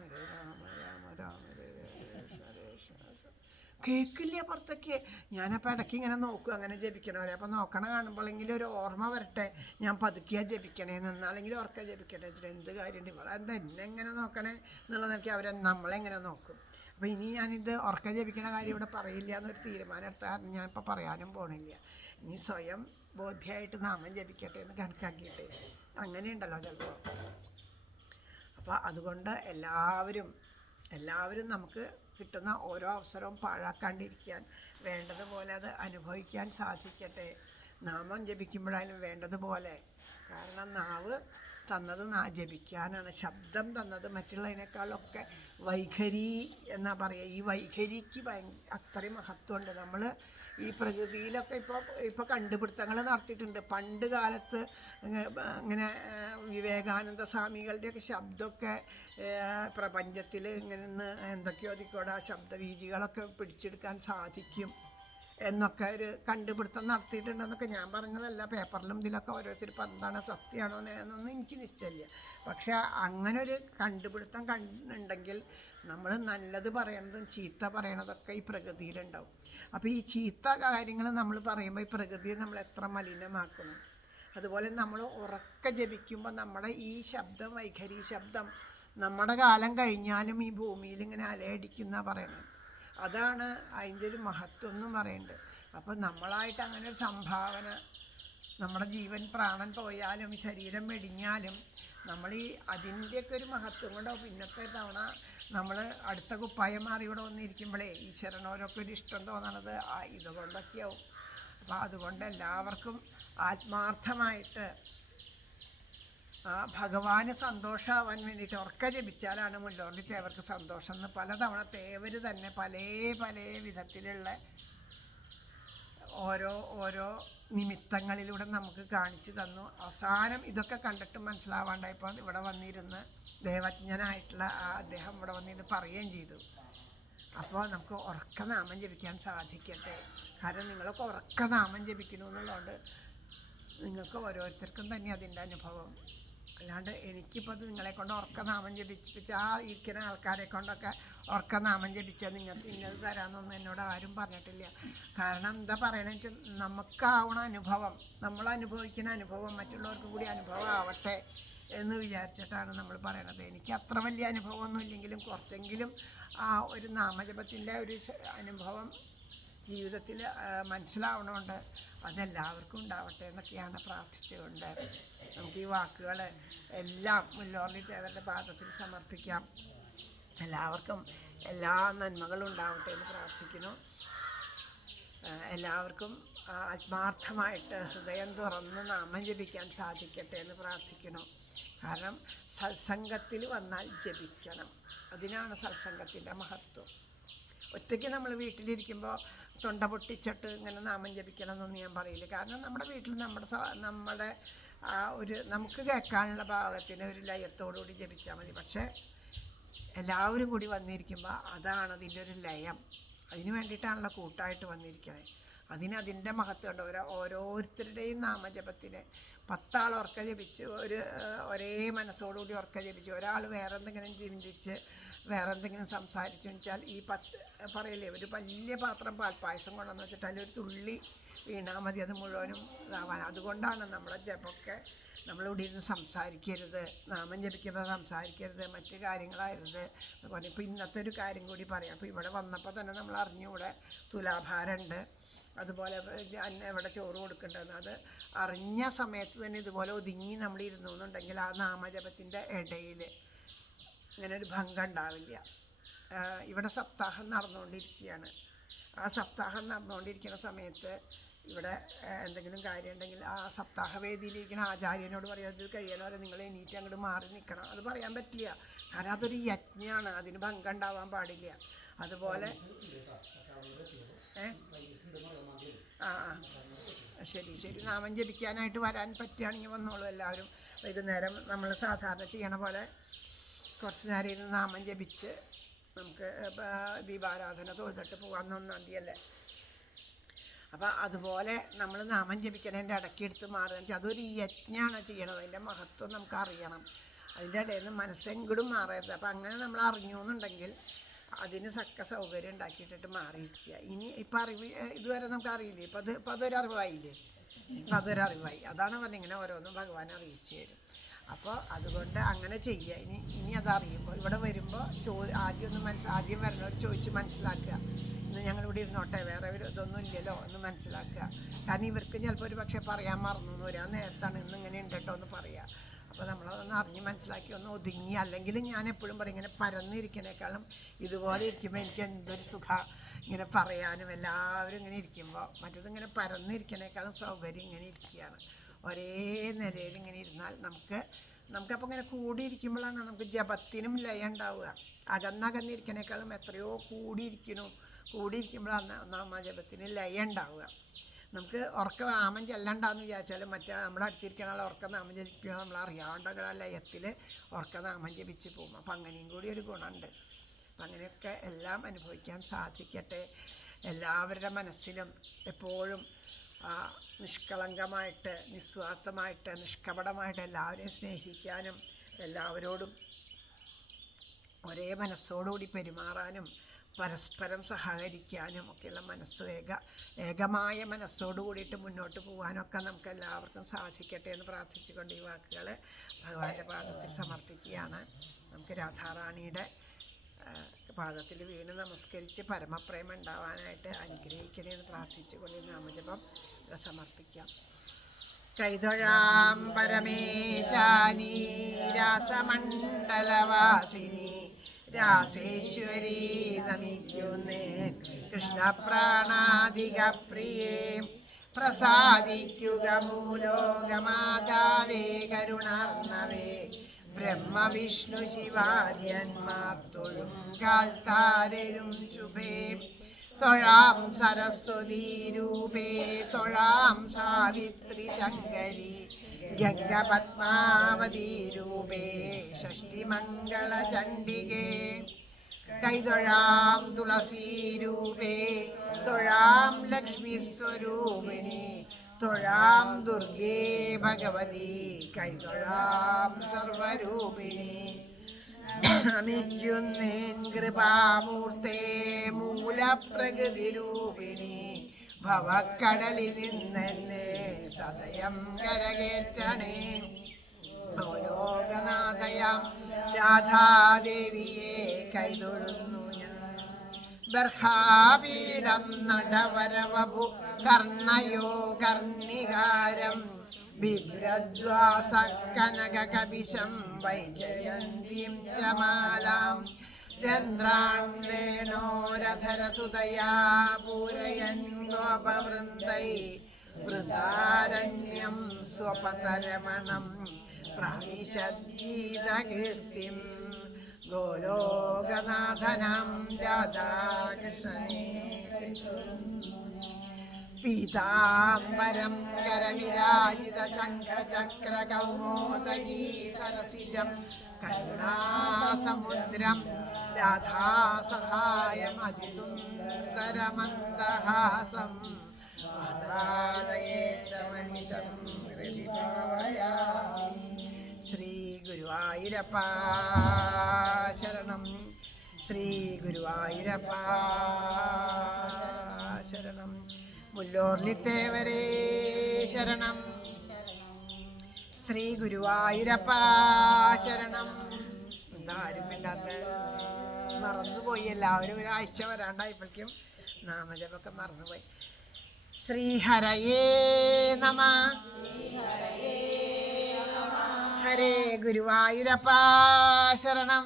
കേൾക്കില്ല പുറത്തൊക്കെ. ഞാനപ്പോൾ ഇടയ്ക്ക് ഇങ്ങനെ നോക്കും അങ്ങനെ ജപിക്കണവരെ. അപ്പോൾ നോക്കണ കാണുമ്പോഴെങ്കിലും ഒരു ഓർമ്മ വരട്ടെ, ഞാൻ പതുക്കിയാൽ ജപിക്കണേന്ന്, എന്നാലെങ്കിലും ഉറക്കെ ജപിക്കട്ടെ വെച്ചിട്ട് എന്ത് കാര്യമുണ്ട് ഇവിടെ എന്താ എന്നെ എങ്ങനെ നോക്കണേ എന്നുള്ള നിലയ്ക്ക് നമ്മളെങ്ങനെ നോക്കും. അപ്പോൾ ഇനി ഞാനിത് ഉറക്കെ ജപിക്കണ കാര്യം ഇവിടെ പറയില്ല എന്നൊരു തീരുമാനം എടുത്ത കാരണം ഞാനിപ്പോൾ പറയാനും പോണില്ല. ഇനി സ്വയം ബോധ്യമായിട്ട് നാമം ജപിക്കട്ടെ എന്ന് കണക്കാക്കിയിട്ട് അങ്ങനെയുണ്ടല്ലോ ചിലപ്പോൾ. അപ്പോൾ അതുകൊണ്ട് എല്ലാവരും നമുക്ക് കിട്ടുന്ന ഓരോ അവസരവും പാഴാക്കാണ്ടിരിക്കാൻ വേണ്ടതുപോലെ അത് അനുഭവിക്കാൻ സാധിക്കട്ടെ. നാമം ജപിക്കുമ്പോഴായാലും വേണ്ടതുപോലെ. കാരണം നാവ് തന്നത് ജപിക്കാനാണ്, ശബ്ദം തന്നത് മറ്റുള്ളതിനേക്കാളൊക്കെ വൈഖരി എന്നാ പറയുക. ഈ വൈഖരിക്ക് അത്രയും മഹത്വമുണ്ട്. നമ്മൾ ഈ പ്രകൃതിയിലൊക്കെ ഇപ്പോൾ കണ്ടുപിടുത്തങ്ങൾ നടത്തിയിട്ടുണ്ട്. പണ്ട് കാലത്ത് ഇങ്ങനെ വിവേകാനന്ദ സ്വാമികളുടെയൊക്കെ ശബ്ദമൊക്കെ പ്രപഞ്ചത്തിൽ ഇങ്ങനെ എന്തൊക്കെയോ അതിക്കൂടെ ആ ശബ്ദവീചികളൊക്കെ പിടിച്ചെടുക്കാൻ സാധിക്കും എന്നൊക്കെ ഒരു കണ്ടുപിടുത്തം നടത്തിയിട്ടുണ്ടെന്നൊക്കെ ഞാൻ പറഞ്ഞതല്ല. പേപ്പറിലും ഇതിലൊക്കെ ഓരോരുത്തർ എന്താണ് സത്യമാണോ എന്നൊന്നും എനിക്ക് നിശ്ചയമില്ല. പക്ഷെ അങ്ങനൊരു കണ്ടുപിടുത്തം ഉണ്ടെങ്കിൽ നമ്മൾ നല്ലത് പറയണതും ചീത്ത പറയണതൊക്കെ ഈ പ്രകൃതിയിലുണ്ടാവും. അപ്പോൾ ഈ ചീത്ത കാര്യങ്ങൾ നമ്മൾ പറയുമ്പോൾ ഈ പ്രകൃതിയെ നമ്മൾ എത്ര മലിനമാക്കണം. അതുപോലെ നമ്മൾ ഉറക്കെ ജപിക്കുമ്പോൾ നമ്മുടെ ഈ ശബ്ദം, വൈഖരി ശബ്ദം നമ്മുടെ കാലം കഴിഞ്ഞാലും ഈ ഭൂമിയിൽ ഇങ്ങനെ അലയടിക്കുന്ന പറയണത്. അതാണ് അതിൻ്റെ ഒരു മഹത്വം എന്നും പറയുന്നുണ്ട്. അപ്പം നമ്മളായിട്ട് അങ്ങനെ ഒരു സംഭാവന, നമ്മുടെ ജീവൻ പ്രാണൻ പോയാലും ശരീരം വെടിഞ്ഞാലും നമ്മൾ ഈ അതിൻ്റെയൊക്കെ ഒരു മഹത്വം കൊണ്ടോ പിന്നത്തെ തവണ നമ്മൾ അടുത്ത കുപ്പായം മാറി ഇവിടെ വന്നിരിക്കുമ്പോഴേ ഈശ്വരനോരൊക്കെ ഒരു ഇഷ്ടം തോന്നണത് ഇതുകൊണ്ടൊക്കെയാവും. അപ്പോൾ അതുകൊണ്ട് എല്ലാവർക്കും ആത്മാർത്ഥമായിട്ട് ഭഗവാന് സന്തോഷമാവാൻ വേണ്ടിയിട്ട് ഉറക്ക ജപിച്ചാലാണ് മുല്ലോർലി തേവർക്ക് സന്തോഷം എന്ന് പലതവണ തേവർ തന്നെ പല പല വിധത്തിലുള്ള ഓരോ നിമിത്തങ്ങളിലൂടെ നമുക്ക് കാണിച്ചു തന്നു. അവസാനം ഇതൊക്കെ കണ്ടിട്ട് മനസ്സിലാവാണ്ടായപ്പോൾ ഇവിടെ വന്നിരുന്ന് ദേവജ്ഞനായിട്ടുള്ള അദ്ദേഹം ഇവിടെ വന്നിരുന്ന് പറയുകയും ചെയ്തു. അപ്പോൾ നമുക്ക് ഉറക്കനാമം ജപിക്കാൻ സാധിക്കട്ടെ. കാരണം നിങ്ങളൊക്കെ ഉറക്കനാമം ജപിക്കണു എന്നുള്ളതുകൊണ്ട് നിങ്ങൾക്ക് ഓരോരുത്തർക്കും തന്നെ അതിൻ്റെ അനുഭവം. അല്ലാണ്ട് എനിക്കിപ്പോൾ അത് നിങ്ങളെ കൊണ്ട് ഉറക്കനാമം ജപിപ്പിച്ച ഇരിക്കുന്ന ആൾക്കാരെ കൊണ്ടൊക്കെ ഉറക്കനാമം ജപിച്ചാൽ നിങ്ങൾക്ക് ഇന്നത് തരാമെന്നൊന്നും എന്നോട് ആരും പറഞ്ഞിട്ടില്ല. കാരണം എന്താ പറയണമെന്ന് വെച്ചാൽ നമുക്കാവണ അനുഭവം, നമ്മൾ അനുഭവിക്കുന്ന അനുഭവം മറ്റുള്ളവർക്ക് കൂടി അനുഭവം ആവട്ടെ എന്ന് വിചാരിച്ചിട്ടാണ് നമ്മൾ പറയണത്. എനിക്ക് അത്ര വലിയ അനുഭവമൊന്നും ഇല്ലെങ്കിലും കുറച്ചെങ്കിലും ആ ഒരു നാമജപത്തിൻ്റെ ഒരു അനുഭവം ജീവിതത്തിൽ മനസ്സിലാവണമുണ്ട്. അതെല്ലാവർക്കും ഉണ്ടാവട്ടെ എന്നൊക്കെയാണ് പ്രാർത്ഥിച്ചുകൊണ്ട് നമുക്ക് ഈ വാക്കുകൾ എല്ലാം മുല്ലോർലി തേവരുടെ പാദത്തിൽ സമർപ്പിക്കാം. എല്ലാവർക്കും എല്ലാ നന്മകളും ഉണ്ടാവട്ടെ എന്ന് പ്രാർത്ഥിക്കുന്നു. എല്ലാവർക്കും ആത്മാർത്ഥമായിട്ട് ഹൃദയം തുറന്ന് നാമം ജപിക്കാൻ സാധിക്കട്ടെ എന്ന് പ്രാർത്ഥിക്കുന്നു. കാരണം സത്സംഗത്തിൽ വന്നാൽ ജപിക്കണം. അതിനാണ് സത്സംഗത്തിൻ്റെ മഹത്വം. ഒറ്റയ്ക്ക് നമ്മൾ വീട്ടിലിരിക്കുമ്പോൾ തൊണ്ട പൊട്ടിച്ചിട്ട് ഇങ്ങനെ നാമം ജപിക്കണം എന്നൊന്നും ഞാൻ പറയില്ല. കാരണം നമ്മുടെ വീട്ടിൽ നമ്മുടെ ഒരു നമുക്ക് കേൾക്കാനുള്ള ഭാഗത്തിന് ഒരു ലയത്തോടുകൂടി ജപിച്ചാൽ മതി. പക്ഷേ എല്ലാവരും കൂടി വന്നിരിക്കുമ്പോൾ അതാണ് അതിൻ്റെ ഒരു ലയം. അതിന് വേണ്ടിയിട്ടാണല്ലോ കൂട്ടായിട്ട് വന്നിരിക്കണേ. അതിൻ്റെ മഹത്വമുണ്ട്. ഓരോരുത്തരുടെയും നാമജപത്തിന് 10 ആൾ ഉറക്ക ജപിച്ച് ഒരേ മനസ്സോടുകൂടി ഉറക്ക ജപിച്ച് ഒരാൾ വേറെ എന്തെങ്കിലും ചിന്തിച്ച് വേറെ എന്തെങ്കിലും സംസാരിച്ചു വെച്ചാൽ ഈ പറയില്ലേ ഒരു വലിയ പാത്രം പാൽപ്പായസം കൊണ്ടെന്ന് വെച്ചിട്ട് അതിലൊരു തുള്ളി വീണാൽ മതി, അത് മുഴുവനും ഇതാവാൻ. അതുകൊണ്ടാണ് നമ്മുടെ ജപമൊക്കെ നമ്മളിവിടെ ഇരുന്ന് സംസാരിക്കരുത്, നാമം ജപിക്കുമ്പോൾ സംസാരിക്കരുത്, മറ്റു കാര്യങ്ങളായിരുന്നത് അതുപോലെ. ഇപ്പോൾ ഇന്നത്തെ ഒരു കാര്യം കൂടി പറയാം. അപ്പോൾ ഇവിടെ വന്നപ്പോൾ തന്നെ നമ്മൾ അറിഞ്ഞു ഇവിടെ തുലാഭാരമുണ്ട്, അതുപോലെ ഇവിടെ ചോറ് കൊടുക്കേണ്ടതെന്ന്. അത് അറിഞ്ഞ സമയത്ത് തന്നെ ഇതുപോലെ ഒതുങ്ങി നമ്മൾ ഇരുന്നു എന്നുണ്ടെങ്കിൽ ആ നാമജപത്തിൻ്റെ ഇടയിൽ ഇങ്ങനെ ഒരു ഭംഗം ഉണ്ടാവില്ല. ഇവിടെ സപ്താഹം നടന്നുകൊണ്ടിരിക്കുകയാണ്. ആ സപ്താഹം നടന്നുകൊണ്ടിരിക്കുന്ന സമയത്ത് ഇവിടെ എന്തെങ്കിലും കാര്യം ഉണ്ടെങ്കിൽ ആ സപ്താഹവേദിയിലിരിക്കുന്ന ആചാര്യനോട് പറയാം ഇത് കഴിയണ വരെ നിങ്ങൾ എണീറ്റ് അങ്ങോട്ട് മാറി നിൽക്കണം. അത് പറയാൻ പറ്റില്ല. കാരണം അതൊരു യജ്ഞമാണ്, അതിന് ഭംഗം ഉണ്ടാവാൻ പാടില്ല. അതുപോലെ ശരി നാമം ജപിക്കാനായിട്ട് വരാൻ പറ്റുകയാണെങ്കിൽ വന്നോളൂ എല്ലാവരും. വൈകുന്നേരം നമ്മൾ സാധാരണ ചെയ്യണ പോലെ കുറച്ച് നേരം ഇരുന്ന് നാമം ജപിച്ച് നമുക്ക് ദീപാരാധന തൊഴുതിട്ട് പോകാമെന്ന് 1-ാം തീയതിയല്ലേ. അപ്പോൾ അതുപോലെ നമ്മൾ നാമം ജപിക്കണതിൻ്റെ ഇടയ്ക്കെടുത്ത് മാറുക വെച്ചാൽ അതൊരു യജ്ഞമാണ് ചെയ്യണത്. അതിൻ്റെ മഹത്വം നമുക്ക് അറിയണം. അതിൻ്റെ ഇടയിൽ നിന്ന് മനസ്സെങ്കിലും മാറരുത്. അപ്പോൾ അങ്ങനെ നമ്മൾ അറിഞ്ഞു എന്നുണ്ടെങ്കിൽ അതിന് തക്ക സൗകര്യം ഉണ്ടാക്കിയിട്ടിട്ട് മാറിയിരിക്കുക. ഇനി ഇപ്പം അറിവ് ഇതുവരെ നമുക്ക് അറിയില്ലേ, ഇപ്പം അതൊരറിവായില്ലേ, ഇപ്പം അതൊരറിവായി. അതാണ് പറഞ്ഞത് ഇങ്ങനെ ഓരോന്നും ഭഗവാൻ അറിയിച്ചു തരും. അപ്പോൾ അതുകൊണ്ട് അങ്ങനെ ചെയ്യുക. ഇനി അതറിയുമ്പോൾ ഇവിടെ വരുമ്പോൾ ആദ്യം വരണവർ ചോദിച്ച് മനസ്സിലാക്കുക. ഇന്ന് ഞങ്ങളിവിടെ ഇരുന്നോട്ടെ, വേറെ ഇതൊന്നും ഇല്ലല്ലോ എന്ന് മനസ്സിലാക്കുക. കാരണം ഇവർക്ക് ചിലപ്പോൾ ഒരു പക്ഷേ പറയാൻ മറന്നു എന്ന് വരാൻ നേരത്താണ് ഇന്നിങ്ങനെ ഉണ്ട് കേട്ടോ എന്ന് പറയുക. അപ്പോൾ നമ്മളതൊന്ന് അറിഞ്ഞ് മനസ്സിലാക്കി ഒന്ന് ഒതുങ്ങി. അല്ലെങ്കിൽ ഞാൻ എപ്പോഴും പറയും ഇങ്ങനെ പരന്നിരിക്കണേക്കാളും ഇതുപോലെ ഇരിക്കുമ്പോൾ എനിക്ക് എന്തൊരു സുഖം ഇങ്ങനെ പറയാനും എല്ലാവരും ഇങ്ങനെ ഇരിക്കുമ്പോൾ. മറ്റേതിങ്ങനെ പരന്നിരിക്കണേക്കാളും സൗകര്യം ഇങ്ങനെ ഇരിക്കുകയാണ്. ഒരേ നിലയിൽ ഇങ്ങനെ ഇരുന്നാൽ നമുക്കപ്പോൾ ഇങ്ങനെ കൂടിയിരിക്കുമ്പോഴാണ് നമുക്ക് ജപത്തിനും ലയം ഉണ്ടാവുക. അകന്നകന്നിരിക്കണേക്കാളും എത്രയോ കൂടിയിരിക്കുമ്പോഴാണ് നാമജപത്തിന് ലയം ഉണ്ടാവുക. നമുക്ക് ഉറക്ക നാമം ചെല്ലണ്ടെന്ന് വിചാരിച്ചാലും മറ്റേ നമ്മുടെ അടുത്തിരിക്കുന്ന ആൾ ഉറക്ക നാമം ജപിക്കുക നമ്മൾ അറിയാണ്ട് ആ ലയത്തിൽ ഉറക്ക നാമം ജപിച്ച് പോകും. അപ്പം അങ്ങനെയും കൂടി ഒരു ഗുണമുണ്ട്. അപ്പം അങ്ങനെയൊക്കെ എല്ലാം അനുഭവിക്കാൻ സാധിക്കട്ടെ. എല്ലാവരുടെ മനസ്സിലും എപ്പോഴും നിഷ്കളങ്കമായിട്ട് നിസ്വാർത്ഥമായിട്ട് നിഷ്കപടമായിട്ട് എല്ലാവരെയും സ്നേഹിക്കാനും എല്ലാവരോടും ഒരേ മനസ്സോടുകൂടി പെരുമാറാനും പരസ്പരം സഹകരിക്കാനും ഒക്കെയുള്ള ഏകമായ മനസ്സോട് കൂടിയിട്ട് മുന്നോട്ട് പോകാനൊക്കെ നമുക്ക് എല്ലാവർക്കും സാധിക്കട്ടെ എന്ന് പ്രാർത്ഥിച്ചുകൊണ്ട് ഈ വാക്കുകൾ ഭഗവാന്റെ പാദത്തിൽ സമർപ്പിക്കുകയാണ്. നമുക്ക് രാധാറാണിയുടെ പാദത്തിൽ വീണ് നമസ്കരിച്ച് പരമപ്രേമം ഉണ്ടാവാനായിട്ട് അനുഗ്രഹിക്കണേ എന്ന് പ്രാർത്ഥിച്ചുകൊണ്ട് നാമജപം സമർപ്പിക്കാം. കൈതൊഴാം പരമേശാനി രാസമണ്ഡലവാസിനി രാസേശ്വരി നമിക്കുന്നേൻ കൃഷ്ണപ്രാണാധിക പ്രിയേ പ്രസാദിക്കുക മൂലോകമാതാവേ കരുണാർണവേ ബ്രഹ്മവിഷ്ണു ശിവാര്യന്മാർ തൊഴും കാൽത്താരരും ശുഭേ തൊഴാം സരസ്വതീ രൂപേ തൊഴാം സാവിത്രി ശങ്കരി ഗംഗപത്മാവതി രൂപേ ഷഷ്ടിമംഗള ചണ്ഡികേ കൈതൊഴാം തുളസീ രൂപേ തൊഴാം ലക്ഷ്മി സ്വരൂപിണി തൊഴാം ദുർഗേ ഭഗവതി കൈതൊഴാം സർവരൂപിണി നമിക്കുന്നേൻ കൃപാമൂർത്തേ മൂലപ്രകൃതി രൂപിണി ഭവക്കടലിൽ നിന്നെന്നെ സദയം കരകേറ്റണേ ലോകനാഥയാം രാധാദേവിയെ കൈതൊഴുന്നു ഞാൻ ബർഹാപീഠം നടവരവഭു കർണയോ കർണികാരം ബിഭ്രദ്വാസ കനകകപിശം വൈജയന്തിം ച മാലാം ചന്ദ്രാൻ വേണോരധരസുതയാ പൂരയൻ ഗോപവൃന്ദൈ വൃതാരണ്യം സ്വപതരമണം പ്രാവിശദ്ഗീതകീർത്തിം ഗോലോകനാഥനാം രാധാകൃഷ്ണനെ പീതാംബരം കരവിരാജിത ശംഖചക്രകൗമോദഗീ സരസിജം കരുണാസമുദ്രം രാധാസഹായം അതിസുന്ദരമന്ദഹാസം വാതാലയേ ചമനിശം പ്രതിഭാവയാമി. ശ്രീ ഗുരുവായൂരപ്പ ശരണം, ശ്രീ ഗുരുവായൂരപ്പ ശരണം, മുല്ലോർലിത്തേവരേ ശരണം, ശ്രീ ഗുരുവായൂരപ്പ ശരണം. എന്താരും മിണ്ടാത്ത മറന്നുപോയി, എല്ലാവരും ഒരാഴ്ച വരാണ്ടായപ്പോഴേക്കും നാമജപമൊക്കെ മറന്നുപോയി. ശ്രീഹരയേ നമ. ഹരേ ഗുരുവായൂരപ്പ ശരണം,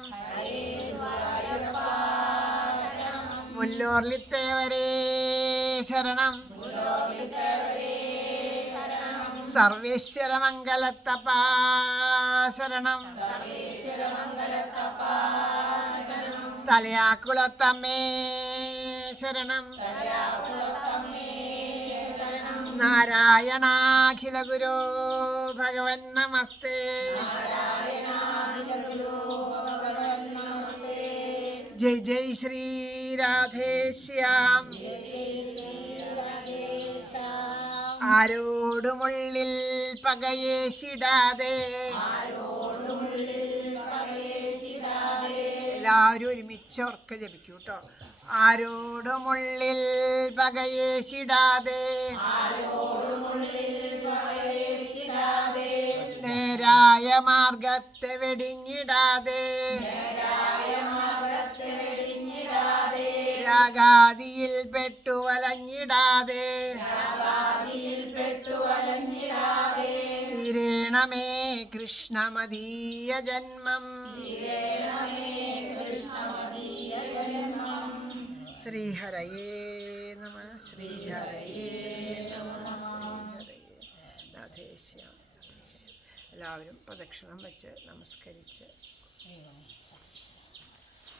മുല്ലോർലിത്തേവരേ ശരണം, സർവേശ്വര മംഗലത്തപ്പ ശരണം, തലയാക്കുളത്തമ്മേ ശരണം, നാരായണാഖില ഗുരോ ഭഗവൻ നമസ്തേ. ജയ് ജയ് ശ്രീ രാധേശ്യാം. ആരോടുമുള്ളിൽ പകയേശിടാതെ, എല്ലാവരും ഒരുമിച്ച് ഉറക്ക ജപിക്കൂ കേട്ടോ. ആരോടുമുള്ളിൽ പകയേശിടാതെ, നേരായ മാർഗത്തെ വെടിഞ്ഞിടാതെ, രാഗാദിയിൽ പെട്ടുവലഞ്ഞിടാതെ, തീരേണമേ കൃഷ്ണമദീയ ജന്മം. ശ്രീഹരയേ നമ, ശ്രീഹരയേ നമ, രാധേശ്യാം. എല്ലാവരും പ്രദക്ഷിണം വെച്ച് നമസ്കരിച്ച്